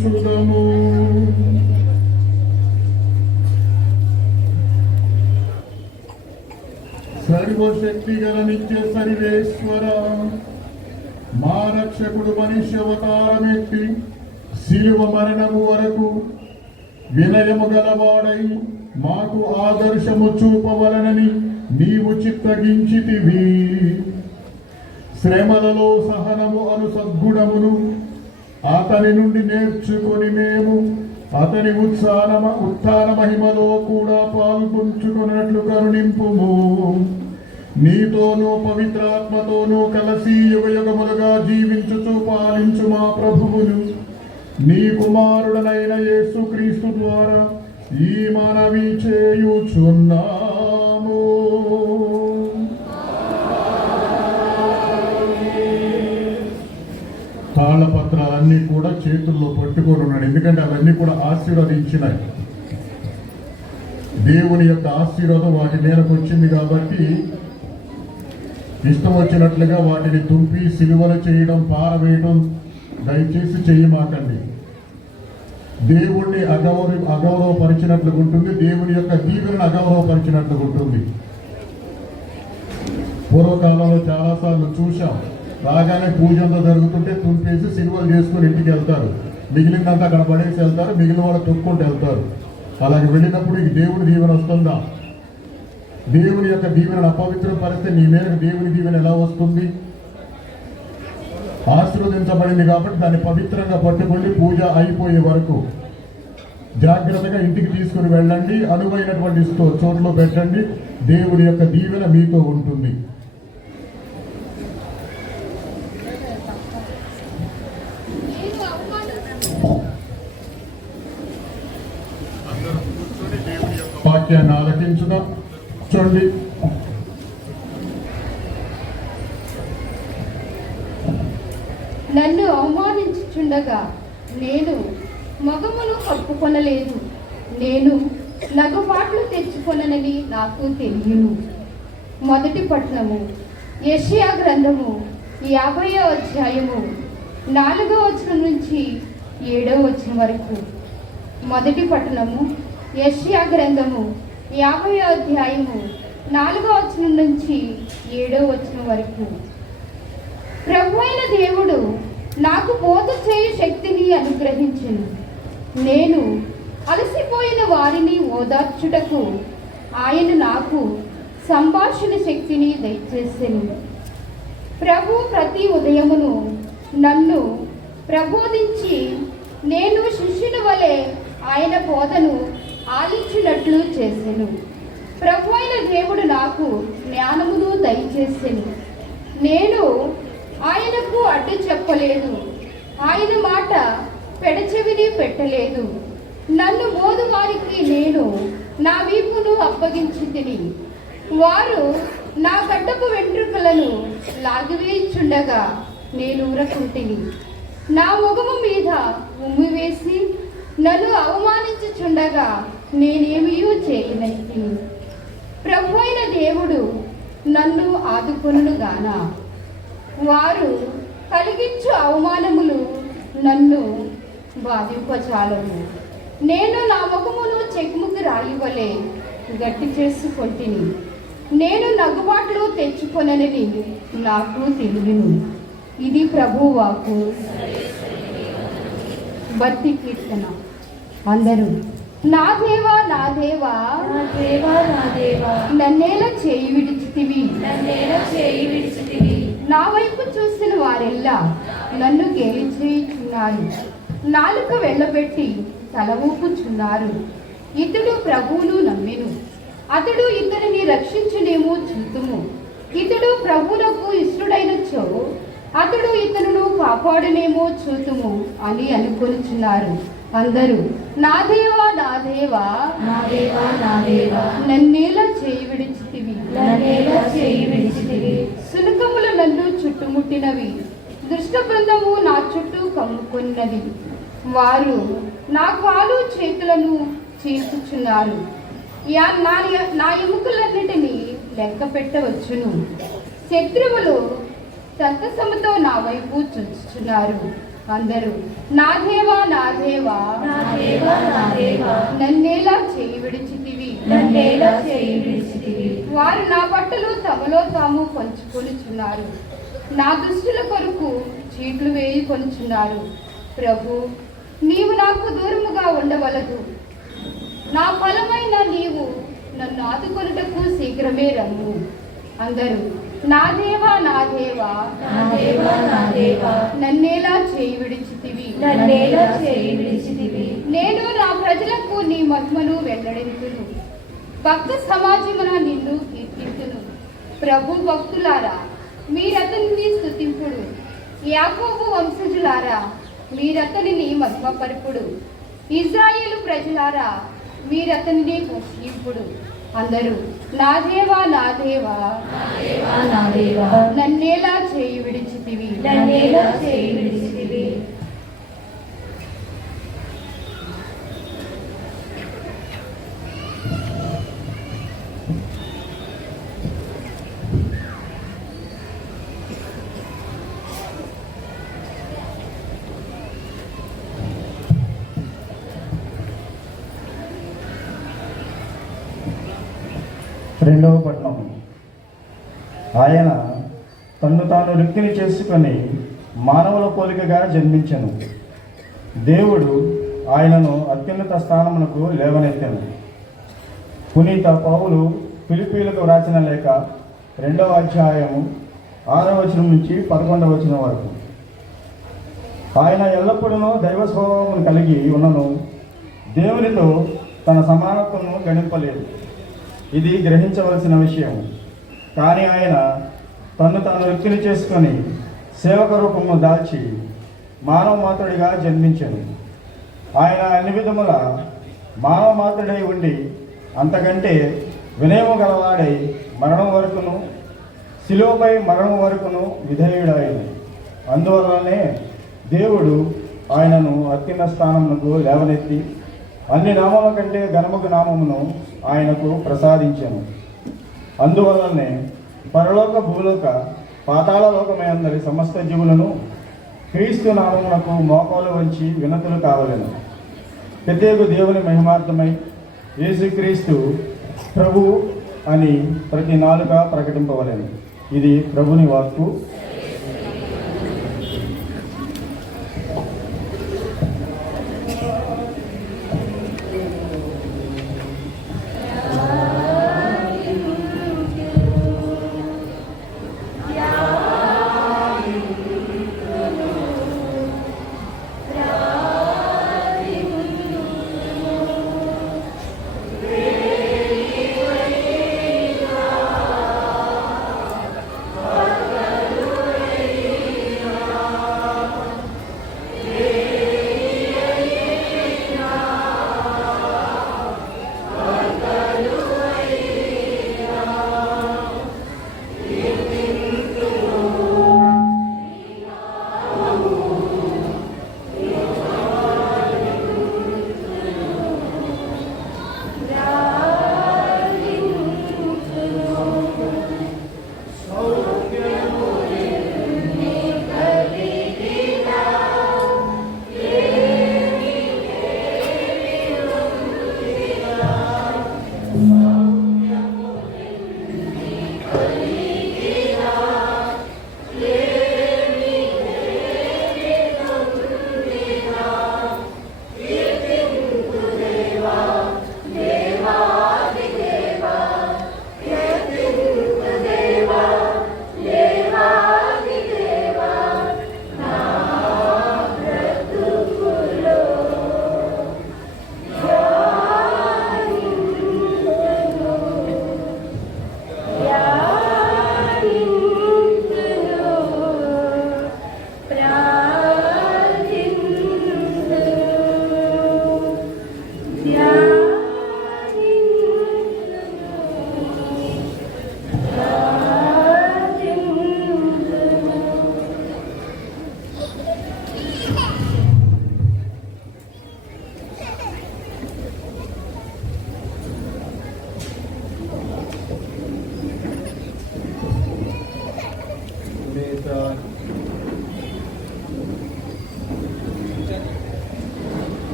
పాడుచుదము. సర్వశక్తి గల నిత్య సర్వేశ్వర, మా రక్షకుడు మనుష్యవతారమెత్తి శిలువ మరణము వరకు వినయము గలవాడై మాకు ఆదర్శము చూపవలనని నీవు చిత్తగించితివి. శ్రమలలో సహనము అను సద్గుణమును అతని నుండి నేర్చుకొని మేము అతని ఉత్థాన మహిమలో కూడా పాల్పంచుకున్నట్లు కరుణింపుము. నీతోనూ పవిత్రాత్మతోనూ కలిసి యుగయుగములుగా జీవించుచు పాలించు మా ప్రభువును నీ కుమారుడనైన యేసుక్రీస్తు ద్వారా ఈ మనవి చేయుచున్నాము. తాళపత్రాలన్నీ కూడా చేతుల్లో పట్టుకొని ఉన్నాడు, ఎందుకంటే అవన్నీ కూడా ఆశీర్వదించినాయి. దేవుని యొక్క ఆశీర్వాదం వాటి మీదకు వచ్చింది కాబట్టి ఇష్టం వచ్చినట్లుగా వాటిని తుంపి సిలువలు చేయడం, పారవేయడం దయచేసి చేయమాకండి. దేవుణ్ణి అగౌరవపరిచినట్లుగా ఉంటుంది, దేవుని యొక్క దీవెనను అగౌరవపరిచినట్లుగా ఉంటుంది. పూర్వకాలంలో చాలాసార్లు చూశాం, రాగానే పూజ అంతా జరుగుతుంటే తుంపేసి సిలువలు చేసుకుని ఇంటికి వెళ్తారు, మిగిలినంతా అక్కడ పడేసి వెళ్తారు, మిగిలిన వాళ్ళు తొక్కుంటూ వెళ్తారు. అలాగే వెళ్ళినప్పుడు ఈ దేవుని దీవెన వస్తుందా? దేవుని యొక్క దీవెనను అపవిత్రం పరిస్తే నీ మేరకు దేవుని దీవెన ఎలా వస్తుంది? ఆశీర్వదించబడింది కాబట్టి దాన్ని పవిత్రంగా పట్టుకొని పూజ అయిపోయే వరకు జాగ్రత్తగా ఇంటికి తీసుకుని వెళ్ళండి, అనువైనటువంటి చోట్లో పెట్టండి. దేవుని యొక్క దీవెన మీతో ఉంటుంది. వాక్యాన్ని ఆలకించుదాం. చూడండి, నన్ను అవమానించుచుండగా నేను మగమును కప్పుకొనలేదు, నేను నగపాట్లు తెచ్చుకొననని నాకు తెలియను. మొదటి పట్టణము యెషయా గ్రంథము 50వ అధ్యాయము 4వ వచనం నుంచి 7వ వచనం వరకు. మొదటి పట్టణము యెషయా గ్రంథము 50వ అధ్యాయము 4వ వచనం నుంచి 7వ వచనం వరకు. ప్రభువైన దేవుడు నాకు బోధ చేయు శక్తిని అనుగ్రహించెను. నేను అలసిపోయిన వారిని ఓదార్చుటకు ఆయన నాకు సంభాషణ శక్తిని దయచేసెను. ప్రభు ప్రతి ఉదయమును నన్ను ప్రబోధించి నేను శిష్యుని వలె ఆయన బోధను ఆలించినట్లు చేసెను. ప్రభువైన దేవుడు నాకు జ్ఞానమును దయచేసెను. నేను ఆయనకు అడ్డు చెప్పలేదు, ఆయన మాట పెడచెవిని పెట్టలేదు. నన్ను మోదు వారికి నేను నా వీపును అప్పగించి తిని, వారు నా గడ్డపు వెంట్రుకలను లాగివేయుచుండగా నేను ఊరకుంటిని. నా ముఖము మీద ఉమ్మి వేసి నన్ను అవమానించుచుండగా నేనేమీ చేయనైతిని. ప్రభువైన దేవుడు నన్ను ఆదుకొనును గాన వారు కలిగించు అవమానములు నన్ను బాధింపచాలవు. నేను నా ముఖమును చెక్కుముకు రాయివలే గట్టి చేసుకొంటిని, నేను నగుబాట్లు తెచ్చుకొనని నాకు తెలియను. ఇది ప్రభువు వాక్కు. భక్తి కీర్తన. అందరూ నా దేవా నా దేవా నా దేవా నా దేవా నన్నేలా చేయి విడిచితివి, నన్నేలా చేయి విడిచితివి. నా వైపు చూసిన వారెల్లా నన్ను గేలి చేయుచున్నారు, నాలుక వెళ్ళబెట్టి తల ఊపుచున్నారు. ఇతడు ప్రభువును నమ్మెను, అతడు ఇతడిని రక్షించునేమో చూతుము. ఇతడు ప్రభువునకు ఇష్టడైనచో అతడు ఇతనును కాపాడునేమో చూతుము అని అనుకొనుచున్నారు. అందరూ నా దేవా నా దేవా నా దేవా నా దేవా నన్నేలా చేయి విడిచితివి, నన్నేలా చేయి విడిచితివి. సునకములు నన్ను చుట్టుముట్టినవి, దుష్ట బృందము నా చుట్టూ కమ్ముకున్నది. వారు నా కాలు చేతులను చీల్చుచున్నారు. నా ఎముకలన్నిటినీ లెక్క పెట్టవచ్చును. శత్రువులు సంతసముతో నా వైపు చూచుచున్నారు. అందరూ నా దేవా నా దేవా నా దేవా నా దేవా నన్నేలా చేయి విడిచితివి. నన్నేలా చేయి విడిచితివి. వారు నా బట్టలు తమలో తాము పంచుకొనుచున్నారు, నా దుష్టుల కొరకు చీట్లు వేయి కొనుచున్నారు. ప్రభు, నీవు నాకు దూరముగా ఉండవలదు. నా ఫలమైన నీవు నన్ను ఆదుకొనుటకు శీఘ్రమే రమ్ము. అందరూ నా దేవా నా దేవా నా దేవా నా దేవా నన్నేలా చేయి విడిచితివి. నన్నేలా చేయి విడిచితివి. నేను నా ప్రజలకు నీ మహిమను వెల్లడింతును, భక్త సమాజమున నిన్ను కీర్తింతును. ప్రభు భక్తులారా, మీరతనిని స్తుతింపుడు. యాకోబు వంశజులారా, మీరతనిని మహిమపరుపుడు. ఇశ్రాయేలు ప్రజలారా, మీరతనిని పూజింపుడు. అందరూ నా దేవా నా దేవా నా దేవా నన్నేలా చేయి విడిచితివి. నన్నేలా చేయి విడిచితివి. రెండవ పట్నం. ఆయన తన్ను తాను రిక్తిని చేసుకొని మానవుల పోలికగా జన్మించెను. దేవుడు ఆయనను అత్యున్నత స్థానమునకు లేవనెత్తెను. పునీత పౌలు ఫిలిప్పీలకు వ్రాసిన లేఖ 2వ అధ్యాయము 6వ వచనం నుంచి 11వ వచనం వరకు. ఆయన ఎల్లప్పుడూ దైవ స్వభావమును కలిగి ఉన్నను, దేవునితో తన సమానత్వము గణింపలేదు. ఇది గ్రహించవలసిన విషయం. కానీ ఆయన తన్ను తాను రిక్తిని చేసుకొని సేవక రూపము దాల్చి మానవ మాత్రుడిగా జన్మించాడు. ఆయన అన్ని విధముల మానవ మాత్రుడై ఉండి అంతకంటే వినయము గలవాడై మరణం వరకును, శిలువపై మరణం వరకును విధేయుడాయను. అందువలనే దేవుడు ఆయనను అత్యున్న స్థానమునకు లేవనెత్తి అన్ని నామముల కంటే ఘనముగు నామమును ఆయనకు ప్రసాదించాను. అందువలనే పరలోక భూలోక పాతాళ లోకమయందరి సమస్త జీవులను క్రీస్తు నామమునకు మోకాలు వంచి వినతులు కావలెను. ప్రత్యేక దేవుని మహిమార్థమై యేసుక్రీస్తు ప్రభు అని ప్రతి నాలుక ప్రకటింపవలెను. ఇది ప్రభుని వాక్కు.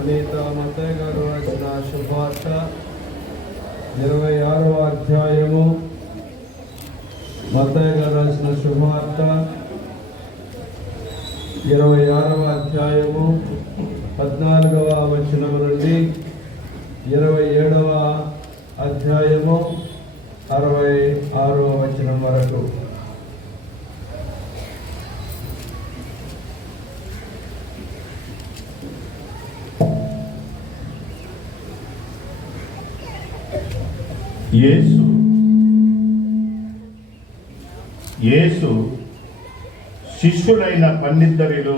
పునీత మత్తయి గారు రాసిన శుభవార్త 26వ అధ్యాయము. మత్తయి గారు రాసిన శుభవార్త 26వ అధ్యాయము 14వ వచనం నుండి 27వ అధ్యాయము 66వ వచనం వరకు. యేసు శిష్యులైన 12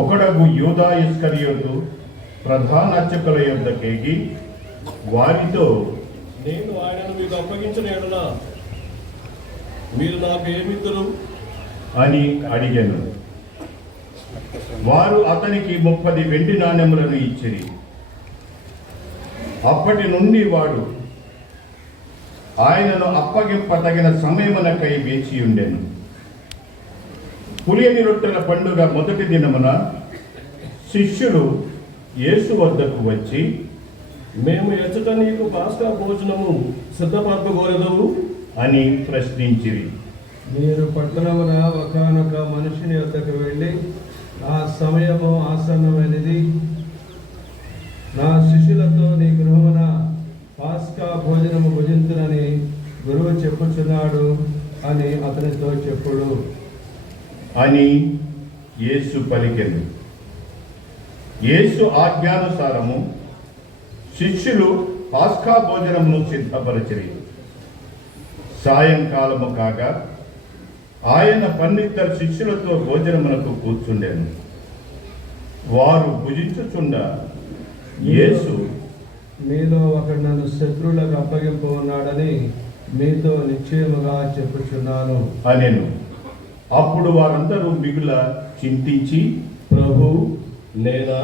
ఒకడగు యూదా ఇస్కరియోతు ప్రధాన అర్చకుల యొద్దకేగి వారితో, నేను ఆయనను మీకు అప్పగించిన ఎడల మీరు నాకు ఏమిద్దరు అని అడిగాను. వారు అతనికి 30 వెండి నాణెములను ఇచ్చిరి. అప్పటి నుండి వాడు ఆయనను అప్పగింపతగిన సమయమునకై వేచి ఉండెను. పులియని రొట్టెల పండుగ మొదటి దినమున శిష్యులు యేసు వద్దకు వచ్చి, మేము ఎచ్చట నీకు పాస్కా భోజనము సిద్ధపరపగోరెదవు అని ప్రశ్నించిరి. మీరు పట్టణమున ఒకానొక మనుషుని వద్దకు వెళ్ళి, ఆ సమయము ఆసన్నమైనది, నా శిష్యులతో నీ గృహమున పాస్కా భోజనము భుజించునని గురువు చెప్పుచున్నాడు అని అతనితో చెప్పుడు అని యేసు పలికెను. యేసు ఆజ్ఞానుసారము శిష్యులు పాస్కా భోజనమును సిద్ధపరచిరి. సాయంకాలము కాగా ఆయన 12 శిష్యులతో భోజనమునకు కూర్చుండెను. వారు భుజించుచుండ యేసు, మీలో ఒకడు నన్ను శత్రువులకు అప్పగింపు ఉన్నాడని మీతో నిశ్చయముగా చెప్పుచున్నాను అనెను. అప్పుడు వారందరూ మిగుల చింతించి, ప్రభు నేనా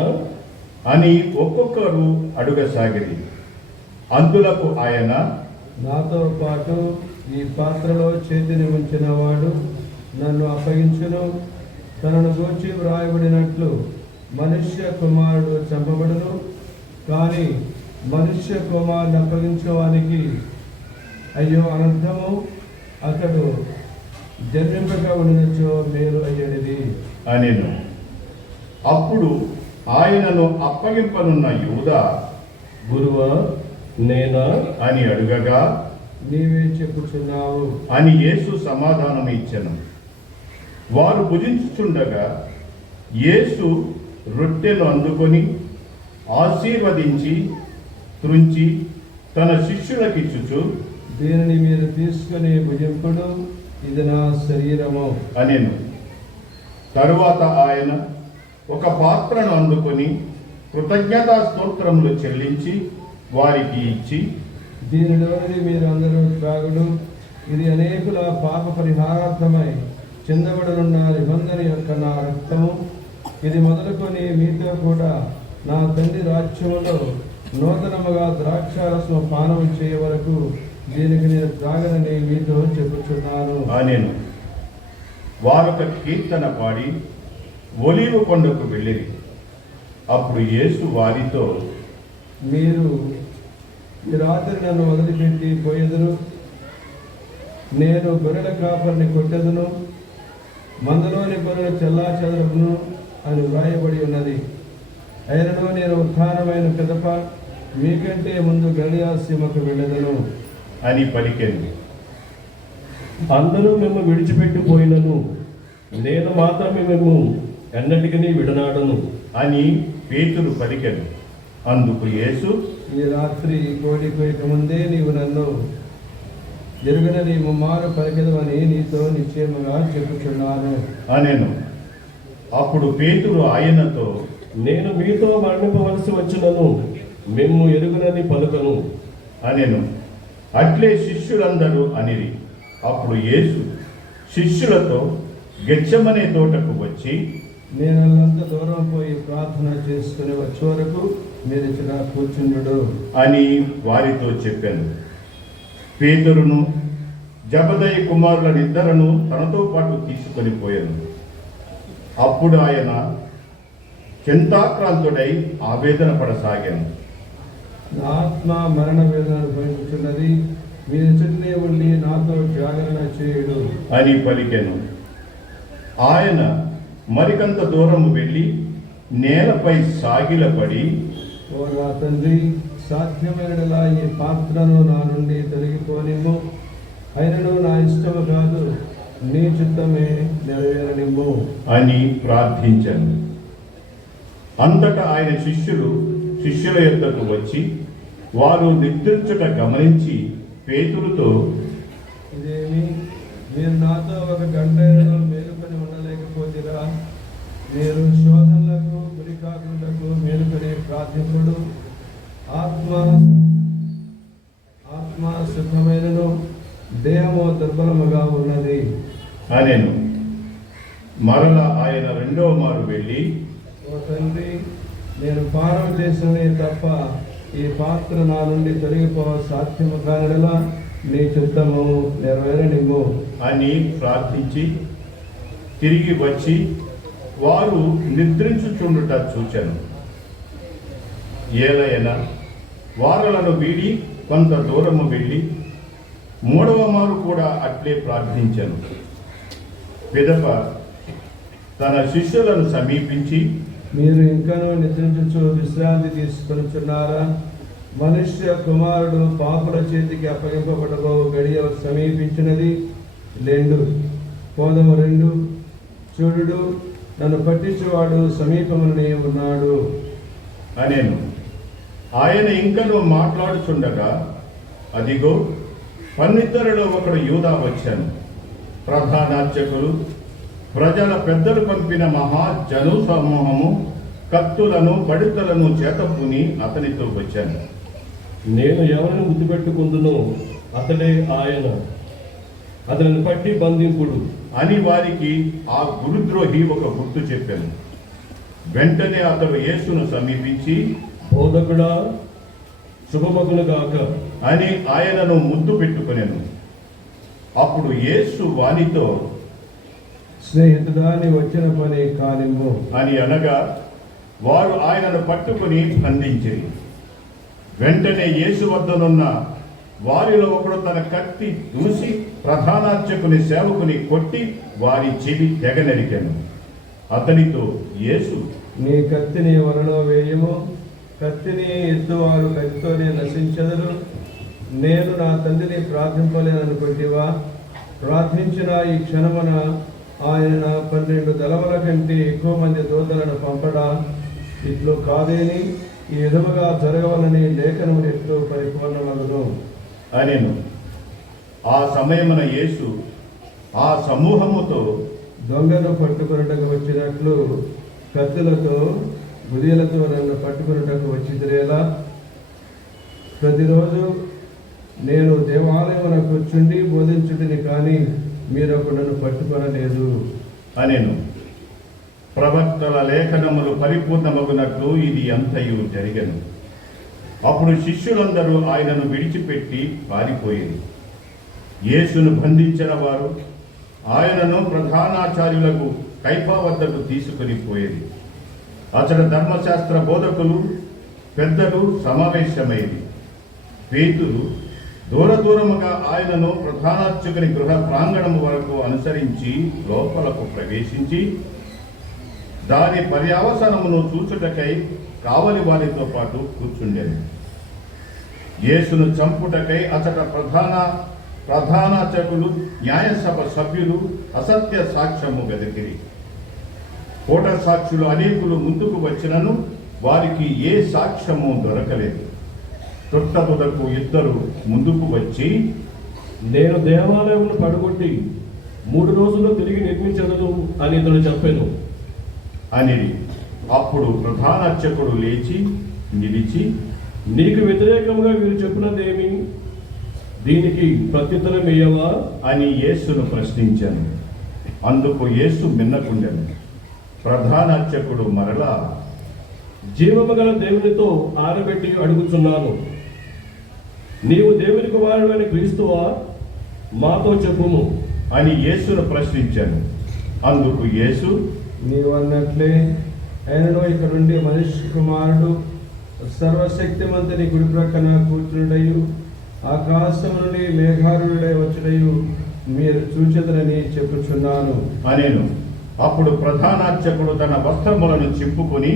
అని ఒక్కొక్కరు అడుగసాగిరి. అందులకు ఆయన, నాతో పాటు ఈ పాత్రలో చేతిని ఉంచిన వాడు నన్ను అప్పగించును. తనను గూర్చి వ్రాయబడినట్లు మనుష్య కుమారుడు చంపబడును, కానీ మనుష్య కుమారుని అప్పగించేవానికి అయ్యో అనర్థము, అతడు జన్మింపక ఉండినచో మేలు అయ్యడిది అనెను. అప్పుడు ఆయనను అప్పగింపనున్న యూదా, గురువా నేనా అని అడుగగా, నీవే చెప్పుచున్నావు అని యేసు సమాధానం ఇచ్చెను. వారు భుజించుచుండగా యేసు రొట్టెను అందుకొని ఆశీర్వదించి త్రుంచి తన శిష్యులకిచ్చుచు, దీనిని మీరు తీసుకుని భుజింపుడు, ఇది నా శరీరము అనెను. తరువాత ఆయన ఒక పాత్రను అందుకొని కృతజ్ఞతా స్తోత్రములు చెల్లించి వారికి ఇచ్చి, దీనిలోని మీరు అందరూ త్రాగుడు, ఇది అనేకుల పాప పరిహారార్థమై చెందబడనున్న నిబంధన యొక్క నా రక్తము. ఇది మొదలుకొని మీతో కూడా నా తండ్రి రాజ్యములో నూతనముగా ద్రాక్షారసము పానం చేయ వరకు దీనికి నేను త్రాగనని మీతో చెప్పుచున్నాను అనెను. వారొక కీర్తన పాడి ఒలీవ కొండకు వెళ్ళిరి. అప్పుడు యేసు వారితో, మీరు ఈ రాత్రి నన్ను వదిలిపెట్టి పోయేదును, నేను గొర్రెల కాపరిని కొట్టెదను, మందలోని గొర్రెల చెల్లాచెదరపును అని వ్రాయబడి ఉన్నది. అయినను నేను ఉత్థానమైన పిదప మీకంటే ముందు గలిలయ సీమకు వెళ్ళెదను అని పలికెను. అందరూ మేము విడిచిపెట్టిపోయినను నేను మాత్రమే మేము ఎన్నటికీ విడనాడను అని పేతురు పలికెను. అందుకు యేసు, ఈ రాత్రి కోడి కోయక ముందే నీవు నన్ను ఎరుగనని ముమ్మారు పలికెదవని నీతో నిశ్చయముగా చెప్పుచున్నాను అనెను. అప్పుడు పేతురు ఆయనతో, నేను మీతో మరణింపవలసి వచ్చినను మేము ఎరుగునని పలుకను అనెను. అట్లే శిష్యులందరూ అనిరి. అప్పుడు యేసు శిష్యులతో గెత్సెమనే తోటకు వచ్చి, నేను వాళ్ళంతా దూరం పోయి ప్రార్థన చేసుకుని వచ్చే వరకు మీరు ఇక్కడ కూర్చుండు అని వారితో చెప్పాను. పేతురును జబదయి కుమారులనిద్దరను తనతో పాటు తీసుకొని పోయాను. అప్పుడు ఆయన చింతాక్రాంతుడై ఆవేదన పడసాగాను. నా ఆత్మ మరణ వేదన అనుభవించున్నది, మీరు చెట్లే ఉండి నాతో జాగరణ చేయుడు అని పలికెను. ఆయన మరికంత దూరము వెళ్ళి నేలపై సాగిలపడి, ఓ నా తండ్రి, సాధ్యమైనలా ఈ పాత్రను నా నుండి తొలగిపోనిమ్ము, అయినను నా ఇష్టము కాదు, నీ చిత్తమే నెరవేరనిమ్ము అని ప్రార్థించాను. అంతటా ఆయన శిష్యుల యొద్దకు వచ్చి వారు నిద్రించుట గమనించి పేతురుతో, ఇదేమి, మీరు నాతో ఒక గంట మేలుకొని ఉండలేకపోతేరా? మీరు శోధనలకు గురికాకులకు మేలుకొని ప్రార్థింపుడు. ఆత్మ సుఖమైనను దేహము దుర్బలముగా ఉన్నది అనెను. మరల ఆయన రెండవ మారు వెళ్ళి, ఓ తండ్రి, నేను పానం చేసినది తప్ప ఈ పాత్ర నా నుండి తొలగిపోవ సాధ్యము కానిలా నీ చిత్తము నెరవేరనిమ్ము అని ప్రార్థించి తిరిగి వచ్చి వారు నిద్రించుచుండుట చూచాను. ఏలయన వారలను వీడి కొంత దూరము వెళ్ళి మూడవ మారు కూడా అట్లే ప్రార్థించాను. పిదప తన శిష్యులను సమీపించి, మీరు ఇంకనూ నిద్రించుచు విశ్రాంతి తీసుకొనిచున్నారా? మనుష్య కుమారుడు పాపుల చేతికి అప్పగింపబడబో గడియ సమీపించినది. లెండు, పోదము రెండు, చూడు, నన్ను పట్టించువాడు సమీపమునే ఉన్నాడు అనేను. ఆయన ఇంకనూ మాట్లాడుచుండగా అదిగో, పన్నిద్దరిలో ఒకడు యూదా వచ్చాను. ప్రధానార్చకులు, ప్రజల పెద్దలు పంపిన మహాజను సమూహము కత్తులను బడితలను చేతపుని అతనితో వచ్చాను. నేను ఎవరిని ముద్దు పెట్టుకుందునో అతడే ఆయన, అతనిని పట్టి బంధింపుడు అని వారికి ఆ గురుద్రోహి ఒక గుర్తు చెప్పాను. వెంటనే అతడు యేసును సమీపించి, బోధకుడా, శుభమగును గాక అని ఆయనను ముద్దు పెట్టుకొనెను. అప్పుడు యేసు వానితో, స్నేహితుడా, నీ వచ్చిన పని కానిమ్ము అని అనగా వారు ఆయనను పట్టుకుని బంధించిరి. వెంటనే యేసు వద్దనున్న వారిలో ఒకడు తన కత్తి దూసి ప్రధానార్చకుని సేవకుని కొట్టి వారి చెవి తెగ నరికెను. అతనితో యేసు, నీ కత్తిని వలలో వేయము, కత్తిని ఎత్తువారు కత్తితోనే నశించెదరు. నేను నా తండ్రిని ప్రార్థింపలేననుకుంటివా? ప్రార్థించిన ఈ క్షణమున ఆయన 12 దళముల కంటే ఎక్కువ మంది దూతలను పంపడా? ఇట్లు కాదేని ఈ విధముగా జరగవలని లేఖనము ఎట్లు పరిపూర్ణమగును అనెను. ఆ సమయమున యేసు ఆ సమూహముతో, దొంగను పట్టుకొనుటకు వచ్చినట్లు కత్తులతో గుదిలతో నన్ను పట్టుకొనుటకు వచ్చిదిరేలా? ప్రతిరోజు నేను దేవాలయమున కూర్చుండి బోధించుటిని కానీ మీరొక నన్ను పట్టుకొనలేదు అనెను. ప్రవక్తల లేఖనములు పరిపూర్ణమగునట్లు ఇది అంతయు జరిగెను. అప్పుడు శిష్యులందరూ ఆయనను విడిచిపెట్టి పారిపోయింది. యేసును బంధించిన వారు ఆయనను ప్రధానాచార్యులకు కైఫా వద్దకు తీసుకుని పోయేది. అతడు ధర్మశాస్త్ర బోధకులు పెద్దలు సమావేశమైంది. పేతురు దూరముగా ఆయనను ప్రధానార్చకుని గృహ ప్రాంగణము వరకు అనుసరించి లోపలకు ప్రవేశించి దాని పర్యవసానమును చూచుటకై కావలి వారితో పాటు కూర్చుండెను. యేసును చంపుటకై అతట ప్రధానార్చకులు, న్యాయసభ సభ్యులు అసత్య సాక్ష్యము వెదకిరి. కోట సాక్షులు అనేకులు ముందుకు వచ్చినను వారికి ఏ సాక్ష్యము దొరకలేదు. తుట్టతుదకు ఇద్దరు ముందుకు వచ్చి, నేను దేవాలయమును పడగొట్టి 3 రోజుల్లో తిరిగి నిర్మించదు అని ఇతడు చెప్పాను అనిరి. అప్పుడు ప్రధానార్చకుడు లేచి నిలిచి, నీకు వ్యతిరేకంగా వీరు చెప్పినదేమి? దీనికి ప్రత్యుత్తరం ఇయ్యవా అని యేసును ప్రశ్నించాను. అందుకు యేసు మిన్నకుండెను. ప్రధానార్చకుడు మరలా, జీవము గల దేవునితో ఆరబెట్టి అడుగుచున్నాను, నీవు దేవుని కుమారుడైన క్రీస్తువా? మాతో చెప్పుము అని యేసును ప్రశ్నించాను. అందుకు యేసు, నీవన్నట్లే ఆయనను ఇక్కడ నుండి మనిషి కుమారుడు సర్వశక్తిమంతుని కుడి ప్రక్కన కూర్చుండయు ఆకాశం నుండి మేఘారుడై వచ్చుడయు మీరు చూచెదరని చెప్పుచున్నాను అనేను. అప్పుడు ప్రధానార్చకుడు తన వస్త్రములను చింపుకొని,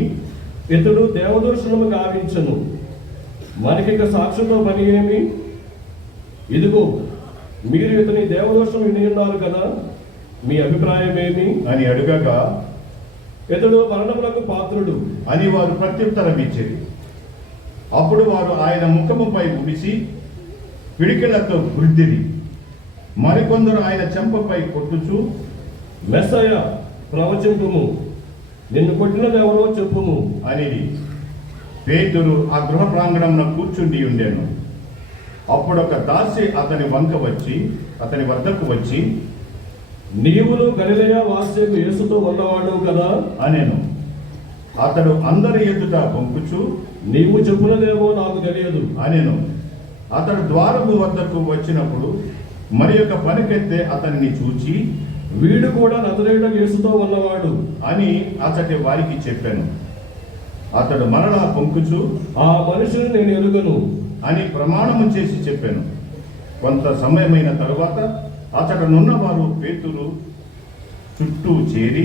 ఇతడు దేవదర్శనము గావించను, మనకిక సాక్షులతో పని ఏమి? ఇదిగో మీరు ఇతని దేవదర్శనం విని ఉన్నారు కదా, మీ అభిప్రాయం ఏమి అని అడుగగా, ఇతడు మరణములకు పాత్రుడు అని వారు ప్రత్యుత్తరం ఇచ్చేది. అప్పుడు వారు ఆయన ముఖముపై ఉడిసి పిడికిళ్లతో గుద్దిరి. మరికొందరు ఆయన చెంపపై కొట్టుచు, మెస్సయ్య ప్రవచింపుము, నిన్ను కొట్టినది ఎవరో చెప్పుము అనేది. పేతురు ఆ గృహ ప్రాంగణంలో కూర్చుండి ఉండెను. అప్పుడు ఒక దాసి అతని వద్దకు వచ్చి, నీవును గలిలయ వాస్యకు యేసుతో ఉన్నవాడు కదా అనేను. అతడు అందరి ఎదుట బొంకుచు, నీవు చెప్పునదేమో నాకు తెలియదు అనేను. అతడు ద్వారము వద్దకు వచ్చినప్పుడు మరి యొక్క పనికెత్తే అతనిని చూచి, వీడు కూడా నజరేయుడైన యేసుతో ఉన్నవాడు అని అతడి వారికి చెప్పాను. అతడు మరలా బొంకుచు, ఆ మనుషుని నేను ఎరుగను అని ప్రమాణము చేసి చెప్పాను. కొంత సమయమైన తరువాత అతడనున్న వారు పేతురు చుట్టూ చేరి,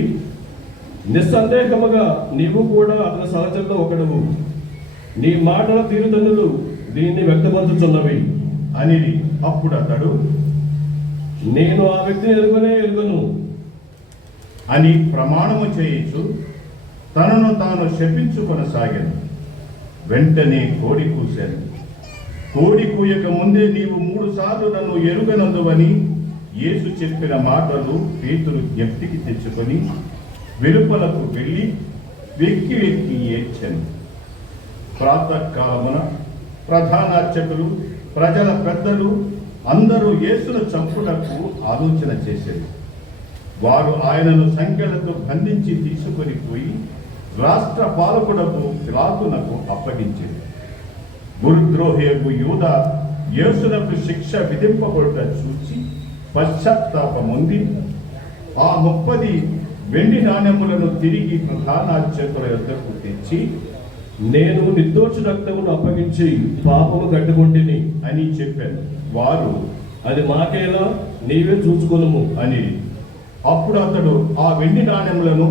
నిస్సందేహముగా నీవు కూడా అతని సహచరులో ఒకడువు, నీ మాటల తీరుదన్నులు దీన్ని వ్యక్తపరుచుచున్నవి అనిరి. అప్పుడు అతడు, నేను ఆ వ్యక్తిని ఎరుగను అని ప్రమాణము చేయించు తనను తాను శపించుకొనసాగాను. వెంటనే కోడి కూశాను. కోడి కూయక ముందే నీవు 3 సార్లు నన్ను ఎరుగనందువని యేసు చెప్పిన మాటలు పేతురు జ్ఞప్తికి తెచ్చుకొని వెలుపలకు వెళ్ళి వెక్కి వెక్కి ఏడ్చాను. ప్రాతకాలమున ప్రధానార్చకులు, ప్రజల పెద్దలు అందరూ యేసును చంపుటకు ఆలోచన చేశారు. వారు ఆయనను సంఖ్యలతో బంధించి తీసుకొని పోయి రాష్ట్ర పాలకుడకు పిలాతునకు అప్పగించారు. గురుద్రోహేగు యూదా యేసునకు శిక్ష విధింపబడుట చూచి పశ్చాత్తాపముంది ఆ 30 వెండి నాణెములను తిరిగి ప్రధానార్చకుల యొద్దకు తెచ్చి, నేను నిర్దోషి రక్తమును అప్పగించి పాపము కట్టుకుంటుని అని చెప్పాను. వారు, అది మాకేలా, నీవే చూసుకొనుము అని. అప్పుడు అతడు ఆ వెండి నాణెములను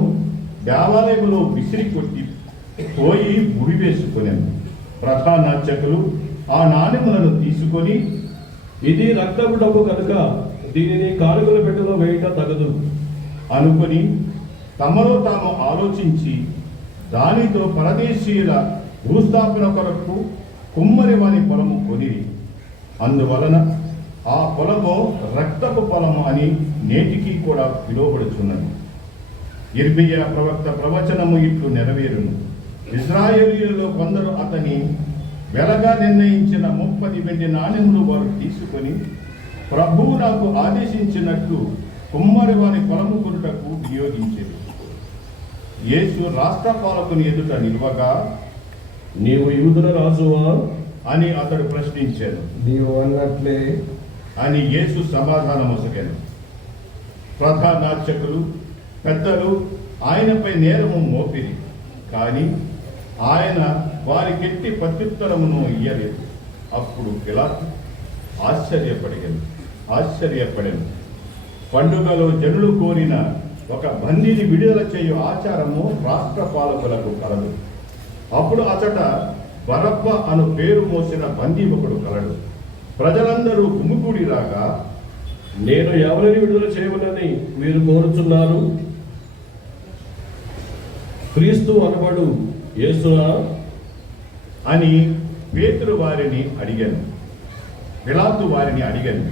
దేవాలయంలో విసిరి కొట్టి పోయి గుడి వేసుకునేను. ప్రధానార్చకులు ఆ నాణెములను తీసుకొని, ఇది రక్తపు డబ్బు కనుక దీనిని కానుకల పెట్టెలో వేయట తగదు అనుకొని తమలో తాము ఆలోచించి దానితో పరదేశీయుల భూస్థాపన కొరకు కుమ్మరి వాని పొలము కొనిరి. అందువలన ఆ పొలము రక్తపు పొలము అని నేటికి కూడా పిలువబడుచున్నది. యిర్మీయా ప్రవక్త ప్రవచనము ఇట్లు నెరవేరును. ఇశ్రాయేలీయులలో కొందరు అతని వెలగా నిర్ణయించిన 30 వెండి నాణెములు వారు తీసుకొని ప్రభువు నాకు ఆదేశించినట్లు కుమ్మరి వారి పొలము కొనుటకు వినియోగించారు. యేసు రాష్ట్ర పాలకుని ఎదుట నిలువగా, నీవు యూదుల రాజువా అని అతడు ప్రశ్నించాడు. నీవు అన్నట్లే అని యేసు సమాధానమొసగాను. ప్రధానార్చకులు, పెద్దలు ఆయనపై నేరము మోపిరి, కానీ ఆయన వారికెట్టి ప్రత్యుత్తరమును ఇయ్యలేదు. అప్పుడు పిలాతు ఆశ్చర్యపడాను. పండుగలో జనులు కోరిన ఒక బందీని విడుదల చేయు ఆచారము రాష్ట్ర పాలకులకు కలదు. అప్పుడు అతట బరబ్బ అను పేరు మోసిన బందీ ఒకడు కలడు. ప్రజలందరూ గుమిగూడి రాగా, నేను ఎవరిని విడుదల చేయమని మీరు కోరుచున్నారు? క్రీస్తు అనబడు యేసునా అని పేతురు వారిని అడిగాను. పిలాతు వారిని అడిగాను.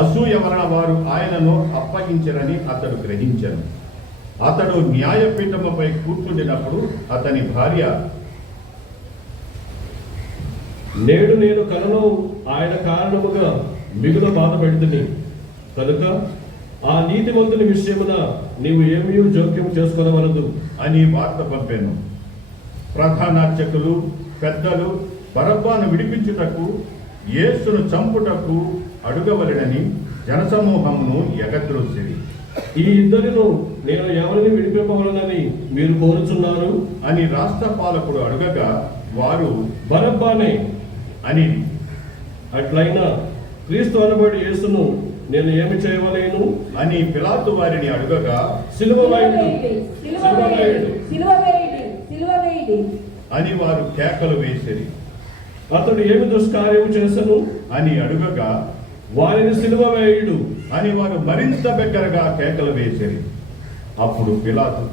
అసూయ వలన వారు ఆయనను అప్పగించరని అతడు గ్రహించాను. అతడు న్యాయపీఠముపై కూర్చుండినప్పుడు అతని భార్య, నేడు నేను కలలో ఆయన కారణముగా మిగులు బాధ పెడుతుంది కనుక ఆ నీతిమంతుని విషయమున నీవు ఏమీ జోక్యం చేసుకొనవలదు అని వార్త పంపాను. ప్రధానార్చకులు, పెద్దలు బరబ్బాను విడిపించుటకు, యేసును చంపుటకు అడుగవలెనని జనసమూహమును ఎగద్రోసిరి. ఈ ఇద్దరిను నేను ఎవరిని విడిపింపవలనని మీరు కోరుచున్నారు? అని రాష్ట్ర పాలకుడు అడగగా వారు బరబ్బానే అని అట్లయినా క్రీస్తు అనబడి యేసును నేను ఏమి చేయవలేను? అని పిలాతు వారిని అడగగా సిలువ వేయుడు, సిలువ సిలువ వేయుడు వేయుడి, సిలువ వేయుడి, సిలువ వేయుడి. అని వారు కేకలు వేసిరి. అతడు ఏమి దుష్కార్యము చేసను అని అడుగగా వారిని సిలువ వేయుడు అని వారు మరింత బిగ్గరగా కేకలు వేసిరి. అప్పుడు పిలాతు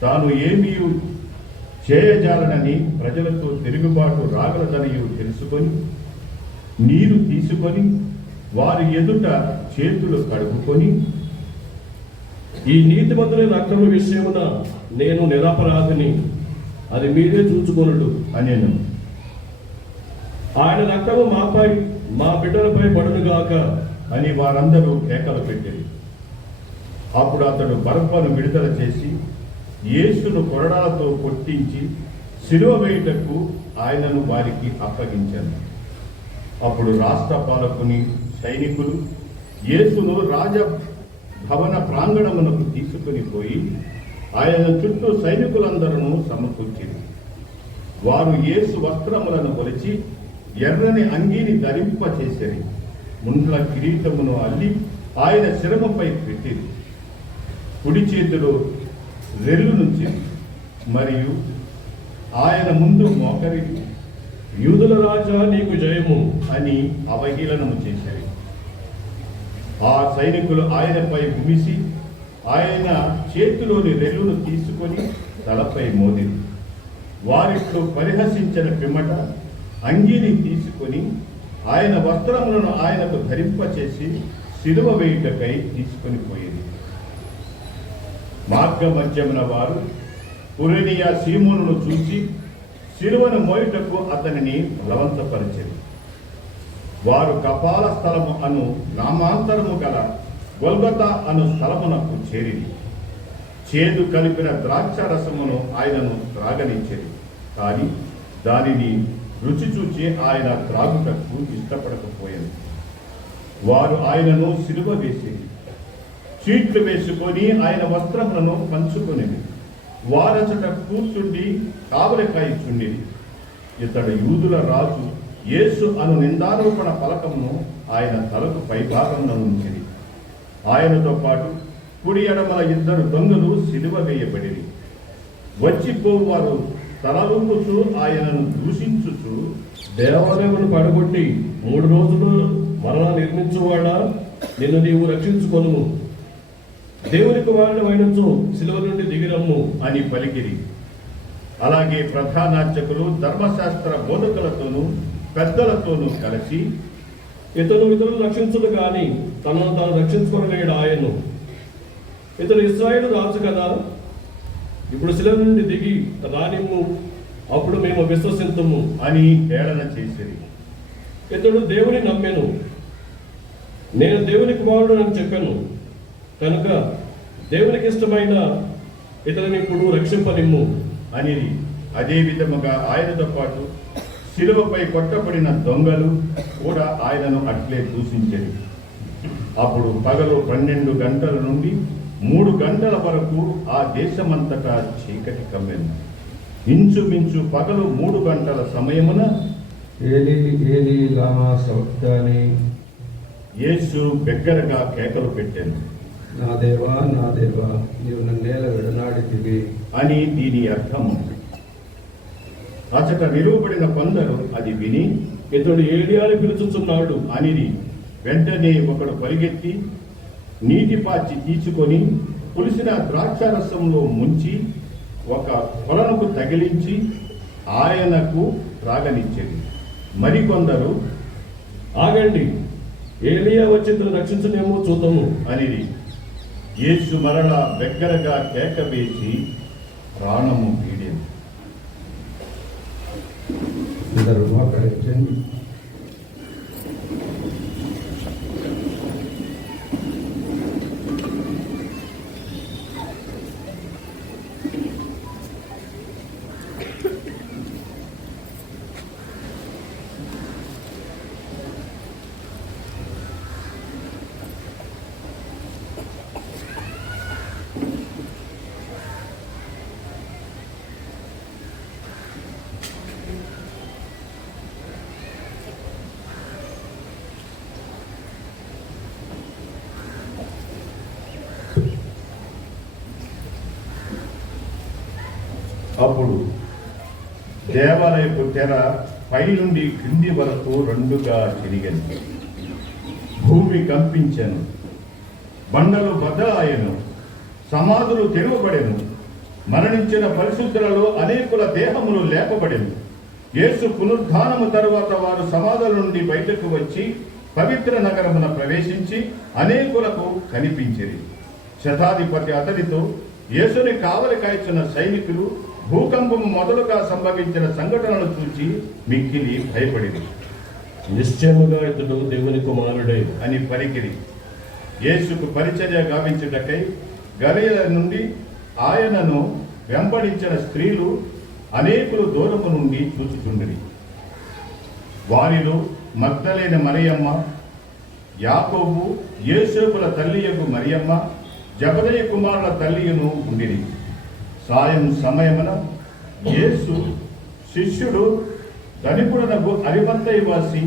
తాను ఏమీ చేయజాలనని ప్రజలతో తిరుగుబాటు రాగలదనియు తెలుసుకొని నీరు తీసుకొని వారి ఎదుట చేతులు కడుగుకొని, ఈ నీతిమంతుని రక్తము విషయమున నేను నిరపరాధిని, అది మీరే చూచుకొనుడు అనెను. ఆయన రక్తము మాపై మా బిడ్డలపై పడునుగాక అని వారందరూ కేకలు పెట్టిరి. అప్పుడు అతడు బరబ్బను విడుదల చేసి యేసును కొరడాలతో కొట్టించి సిలువ వేయుటకు ఆయనను వారికి అప్పగించాను. అప్పుడు రాష్ట్ర పాలకుని సైనికులు యేసును రాజభవన ప్రాంగణమునకు తీసుకుని పోయి ఆయన చుట్టూ సైనికులందరూ సమకూర్చిరి. వారు యేసు వస్త్రములను కొలిచి ఎర్రని అంగీని ధరింపచేసిరి. ముండ్ల కిరీటమును అల్లి ఆయన శిరముపై పెట్టిరి. కుడి చేతిలో రెల్లు నుంచి మరియు ఆయన ముందు మోకరి యూదుల రాజా నీకు జయము అని అవహేళనము చేశారు. ఆ సైనికులు ఆయనపై ఉమిసి ఆయన చేతిలోని రెల్లును తీసుకొని తలపై మోదిరి. వారిట్లో పరిహసించిన పిమ్మట అంగీని తీసుకొని ఆయన వస్త్రములను ఆయనకు ధరింపచేసి సిలువ వేయుటకై తీసుకొని పోయింది. మార్గమధ్యమున వారు కురేనియా సీమోనును చూసి సిలువను మోయుటకు అతనిని బలవంతపరిచారు. వారు కపాల స్థలము అను నామాంతరము గల గొల్గొతా అను స్థలమునకు చేరిరి. చేదు కలిపిన ద్రాక్ష రసమును ఆయనను త్రాగనిచ్చేది, కానీ దానిని రుచి చూచి ఆయన త్రాగుటకు ఇష్టపడకపోయారు. వారు ఆయనను సిలువ వేసేది, చీట్లు వేసుకొని ఆయన వస్త్రములను పంచుకొనిది. వారచట కూర్చుండి కావలికాయిచుండిరి. ఇతడు యూదుల రాజు యేసు అను నిందారోపణ ఫలకమును ఆయన తలకు పైభాగంలో ఉంచిరి. ఆయనతో పాటు కుడి ఎడమల ఇద్దరు దొంగలు సిలువ వేయబడిరి. వచ్చిపోవారు తలలుపుచు ఆయనను దూషించుచు, దేవాలయమును పడగొట్టి 3 రోజులు మరలా నిర్మించువాడా, నిన్ను నీవు రక్షించుకొనుము. దేవుని కుమారుడైనచో సిలువ నుండి దిగిరమ్ము అని పలికిరి. అలాగే ప్రధానార్చకులు ధర్మశాస్త్ర బోధకులతోనూ పెద్దలతోనూ కలిసి ఇతను ఇతరులను రక్షించుడు గాని తనను తాను రక్షించుకొనలేడు ఆయను. ఇతడు ఇశ్రాయేలు రాజు కదా, ఇప్పుడు సిలువ నుండి దిగి రానిమ్ము, అప్పుడు మేము విశ్వసింతుము అని హేళన చేసిరి. ఇతడు దేవుని నమ్మెను, నేను దేవుని కుమారుడు అని చెప్పాను కనుక దేవునికి ఇష్టమైన ఇతరుని ఇప్పుడు రక్షింపనిమ్ము అనిరి. అదే విధముగా ఆయనతో పాటు శిలువపై కొట్టబడిన దొంగలు కూడా ఆయనను అట్లే దూషించారు. అప్పుడు పగలు 12 గంటల నుండి 3 గంటల వరకు ఆ దేశమంతటా చీకటి కమ్మెను. ఇంచుమించు పగలు 3 గంటల సమయమున ఏలీ ఏలీ లామా సబక్తాని, యేసు బిగ్గరగా కేకలు పెట్టాను, నా దేవా నీవు నన్నేల విడనాడితివి అని దీని అర్థము. అచట నిలువబడిన కొందరు అది విని ఇతడు ఏలియా అని పిలుచుచున్నాడు అనిరి. వెంటనే ఒకడు పరిగెత్తి నీటి పాచి తీసుకొని పులిసిన ద్రాక్షారసంలో ముంచి ఒక కొలనుకు తగిలించి ఆయనకు త్రాగనిచ్చేది. మరికొందరు ఆగండి, ఏలియా వచ్చి ఇతను రక్షించనేమో చూద్దాము అనిరి. యేసు మరలా బిగ్గరగా కేక వేసి ప్రాణము వీడెను. అందరూ మోకరించండి. అప్పుడు దేవాలయపు తెర పై నుండి క్రింది వరకు రెండుగా తిరిగింది. భూమి కంపించెను, బండలు బద్దలాయెను, సమాధులు తెరవబడెను. మరణించిన పరిశుద్ధులలో అనేకుల దేహములు లేపబడెను. యేసు పునరుద్ధానము తరువాత వారు సమాధుల నుండి బయటకు వచ్చి పవిత్ర నగరమున ప్రవేశించి అనేకులకు కనిపించిరి. శతాధిపతి అతడితో యేసుని కావలి కాల్చిన సైనికులు భూకంపము మొదలుగా సంభవించిన సంఘటనలు చూచి మిక్కిలి భయపడిరి. నిశ్చయముగా ఇతడు దేవుని కుమారుడే అని పలికిరి. యేసుకు పరిచర్య గావించుటకై గలిలయ నుండి ఆయనను వెంబడించిన స్త్రీలు అనేకులు దూరము నుండి చూచుచుండిరి. వారిలో మగ్దలైన మరియమ్మ, యాకోబు, యోసేపుల తల్లియగు మరియమ్మ, జబదయి కుమారుల తల్లియును ఉండిరి. సాయం సమయమున యేసు శిష్యుడు ధనికుడనగు అరిమత్తయి వాసి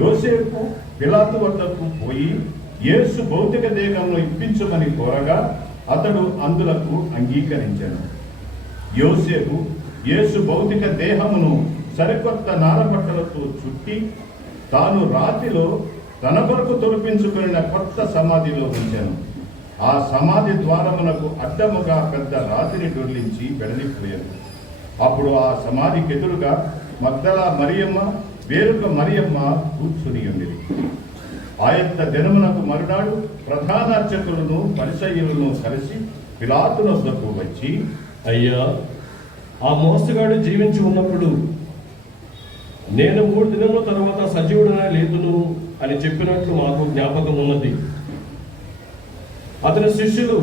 యోసేపు పిలాతు వద్దకు పోయి యేసు భౌతిక దేహమును ఇప్పించమని కోరగా అతడు అందులకు అంగీకరించాను. యోసేపు యేసు భౌతిక దేహమును సరికొత్త నారబట్టలతో చుట్టి తాను రాతిలో తన కొరకు తొలిపించుకున్న కొత్త సమాధిలో ఉంచాను. ఆ సమాధి ద్వారమునకు అడ్డముగా పెద్ద రాతిని డొర్లించి వెడలిపోయాను. అప్పుడు ఆ సమాధికి ఎదురుగా మగ్దలా మరియమ్మ, వేరొక మరియమ్మ కూర్చుని ఉండేది. ఆయత్త దినమునకు మరునాడు ప్రధాన అర్చకులను పరిసయ్యులను కలిసి పిలాతు వద్దకు వచ్చి, అయ్యా, ఆ మోసగాడు జీవించి ఉన్నప్పుడు నేను 3 దినముల తర్వాత సజీవుడనే లేదును అని చెప్పినట్లు మాకు జ్ఞాపకం ఉన్నది. అతని శిష్యులు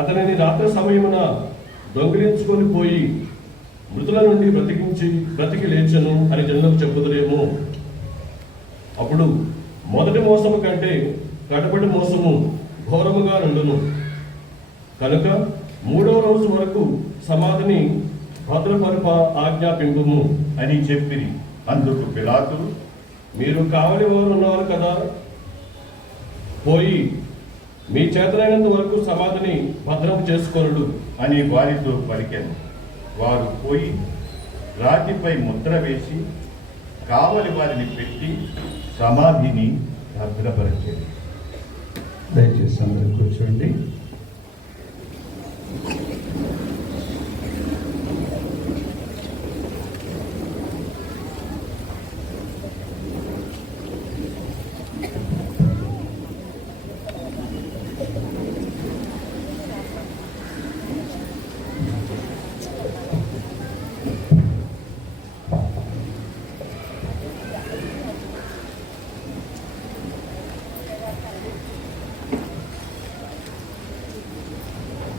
అతనిని రాత్రి సమయమున దొంగిలించుకొని పోయి మృతుల నుండి బ్రతికి లేచను అని జనులకు చెప్పుదురేమో. అప్పుడు మొదటి మోసము కంటే కడపటి మోసము ఘోరముగా నుండును. కనుక 3వ రోజు వరకు సమాధిని భద్రపరుప ఆజ్ఞాపింపుము అని చెప్పిరి. అందుకు పిలాతు, మీరు కావలి వారు ఉన్నారు కదా, పోయి మీ చేతనైనంత వరకు సమాధిని భద్రం చేసుకొనుడు అని వారితో పలికాను. వారు పోయి రాతిపై ముద్ర వేసి కావలి వారిని పెట్టి సమాధిని భద్రపరిచేది. దయచేసి అందరూ కూర్చోండి.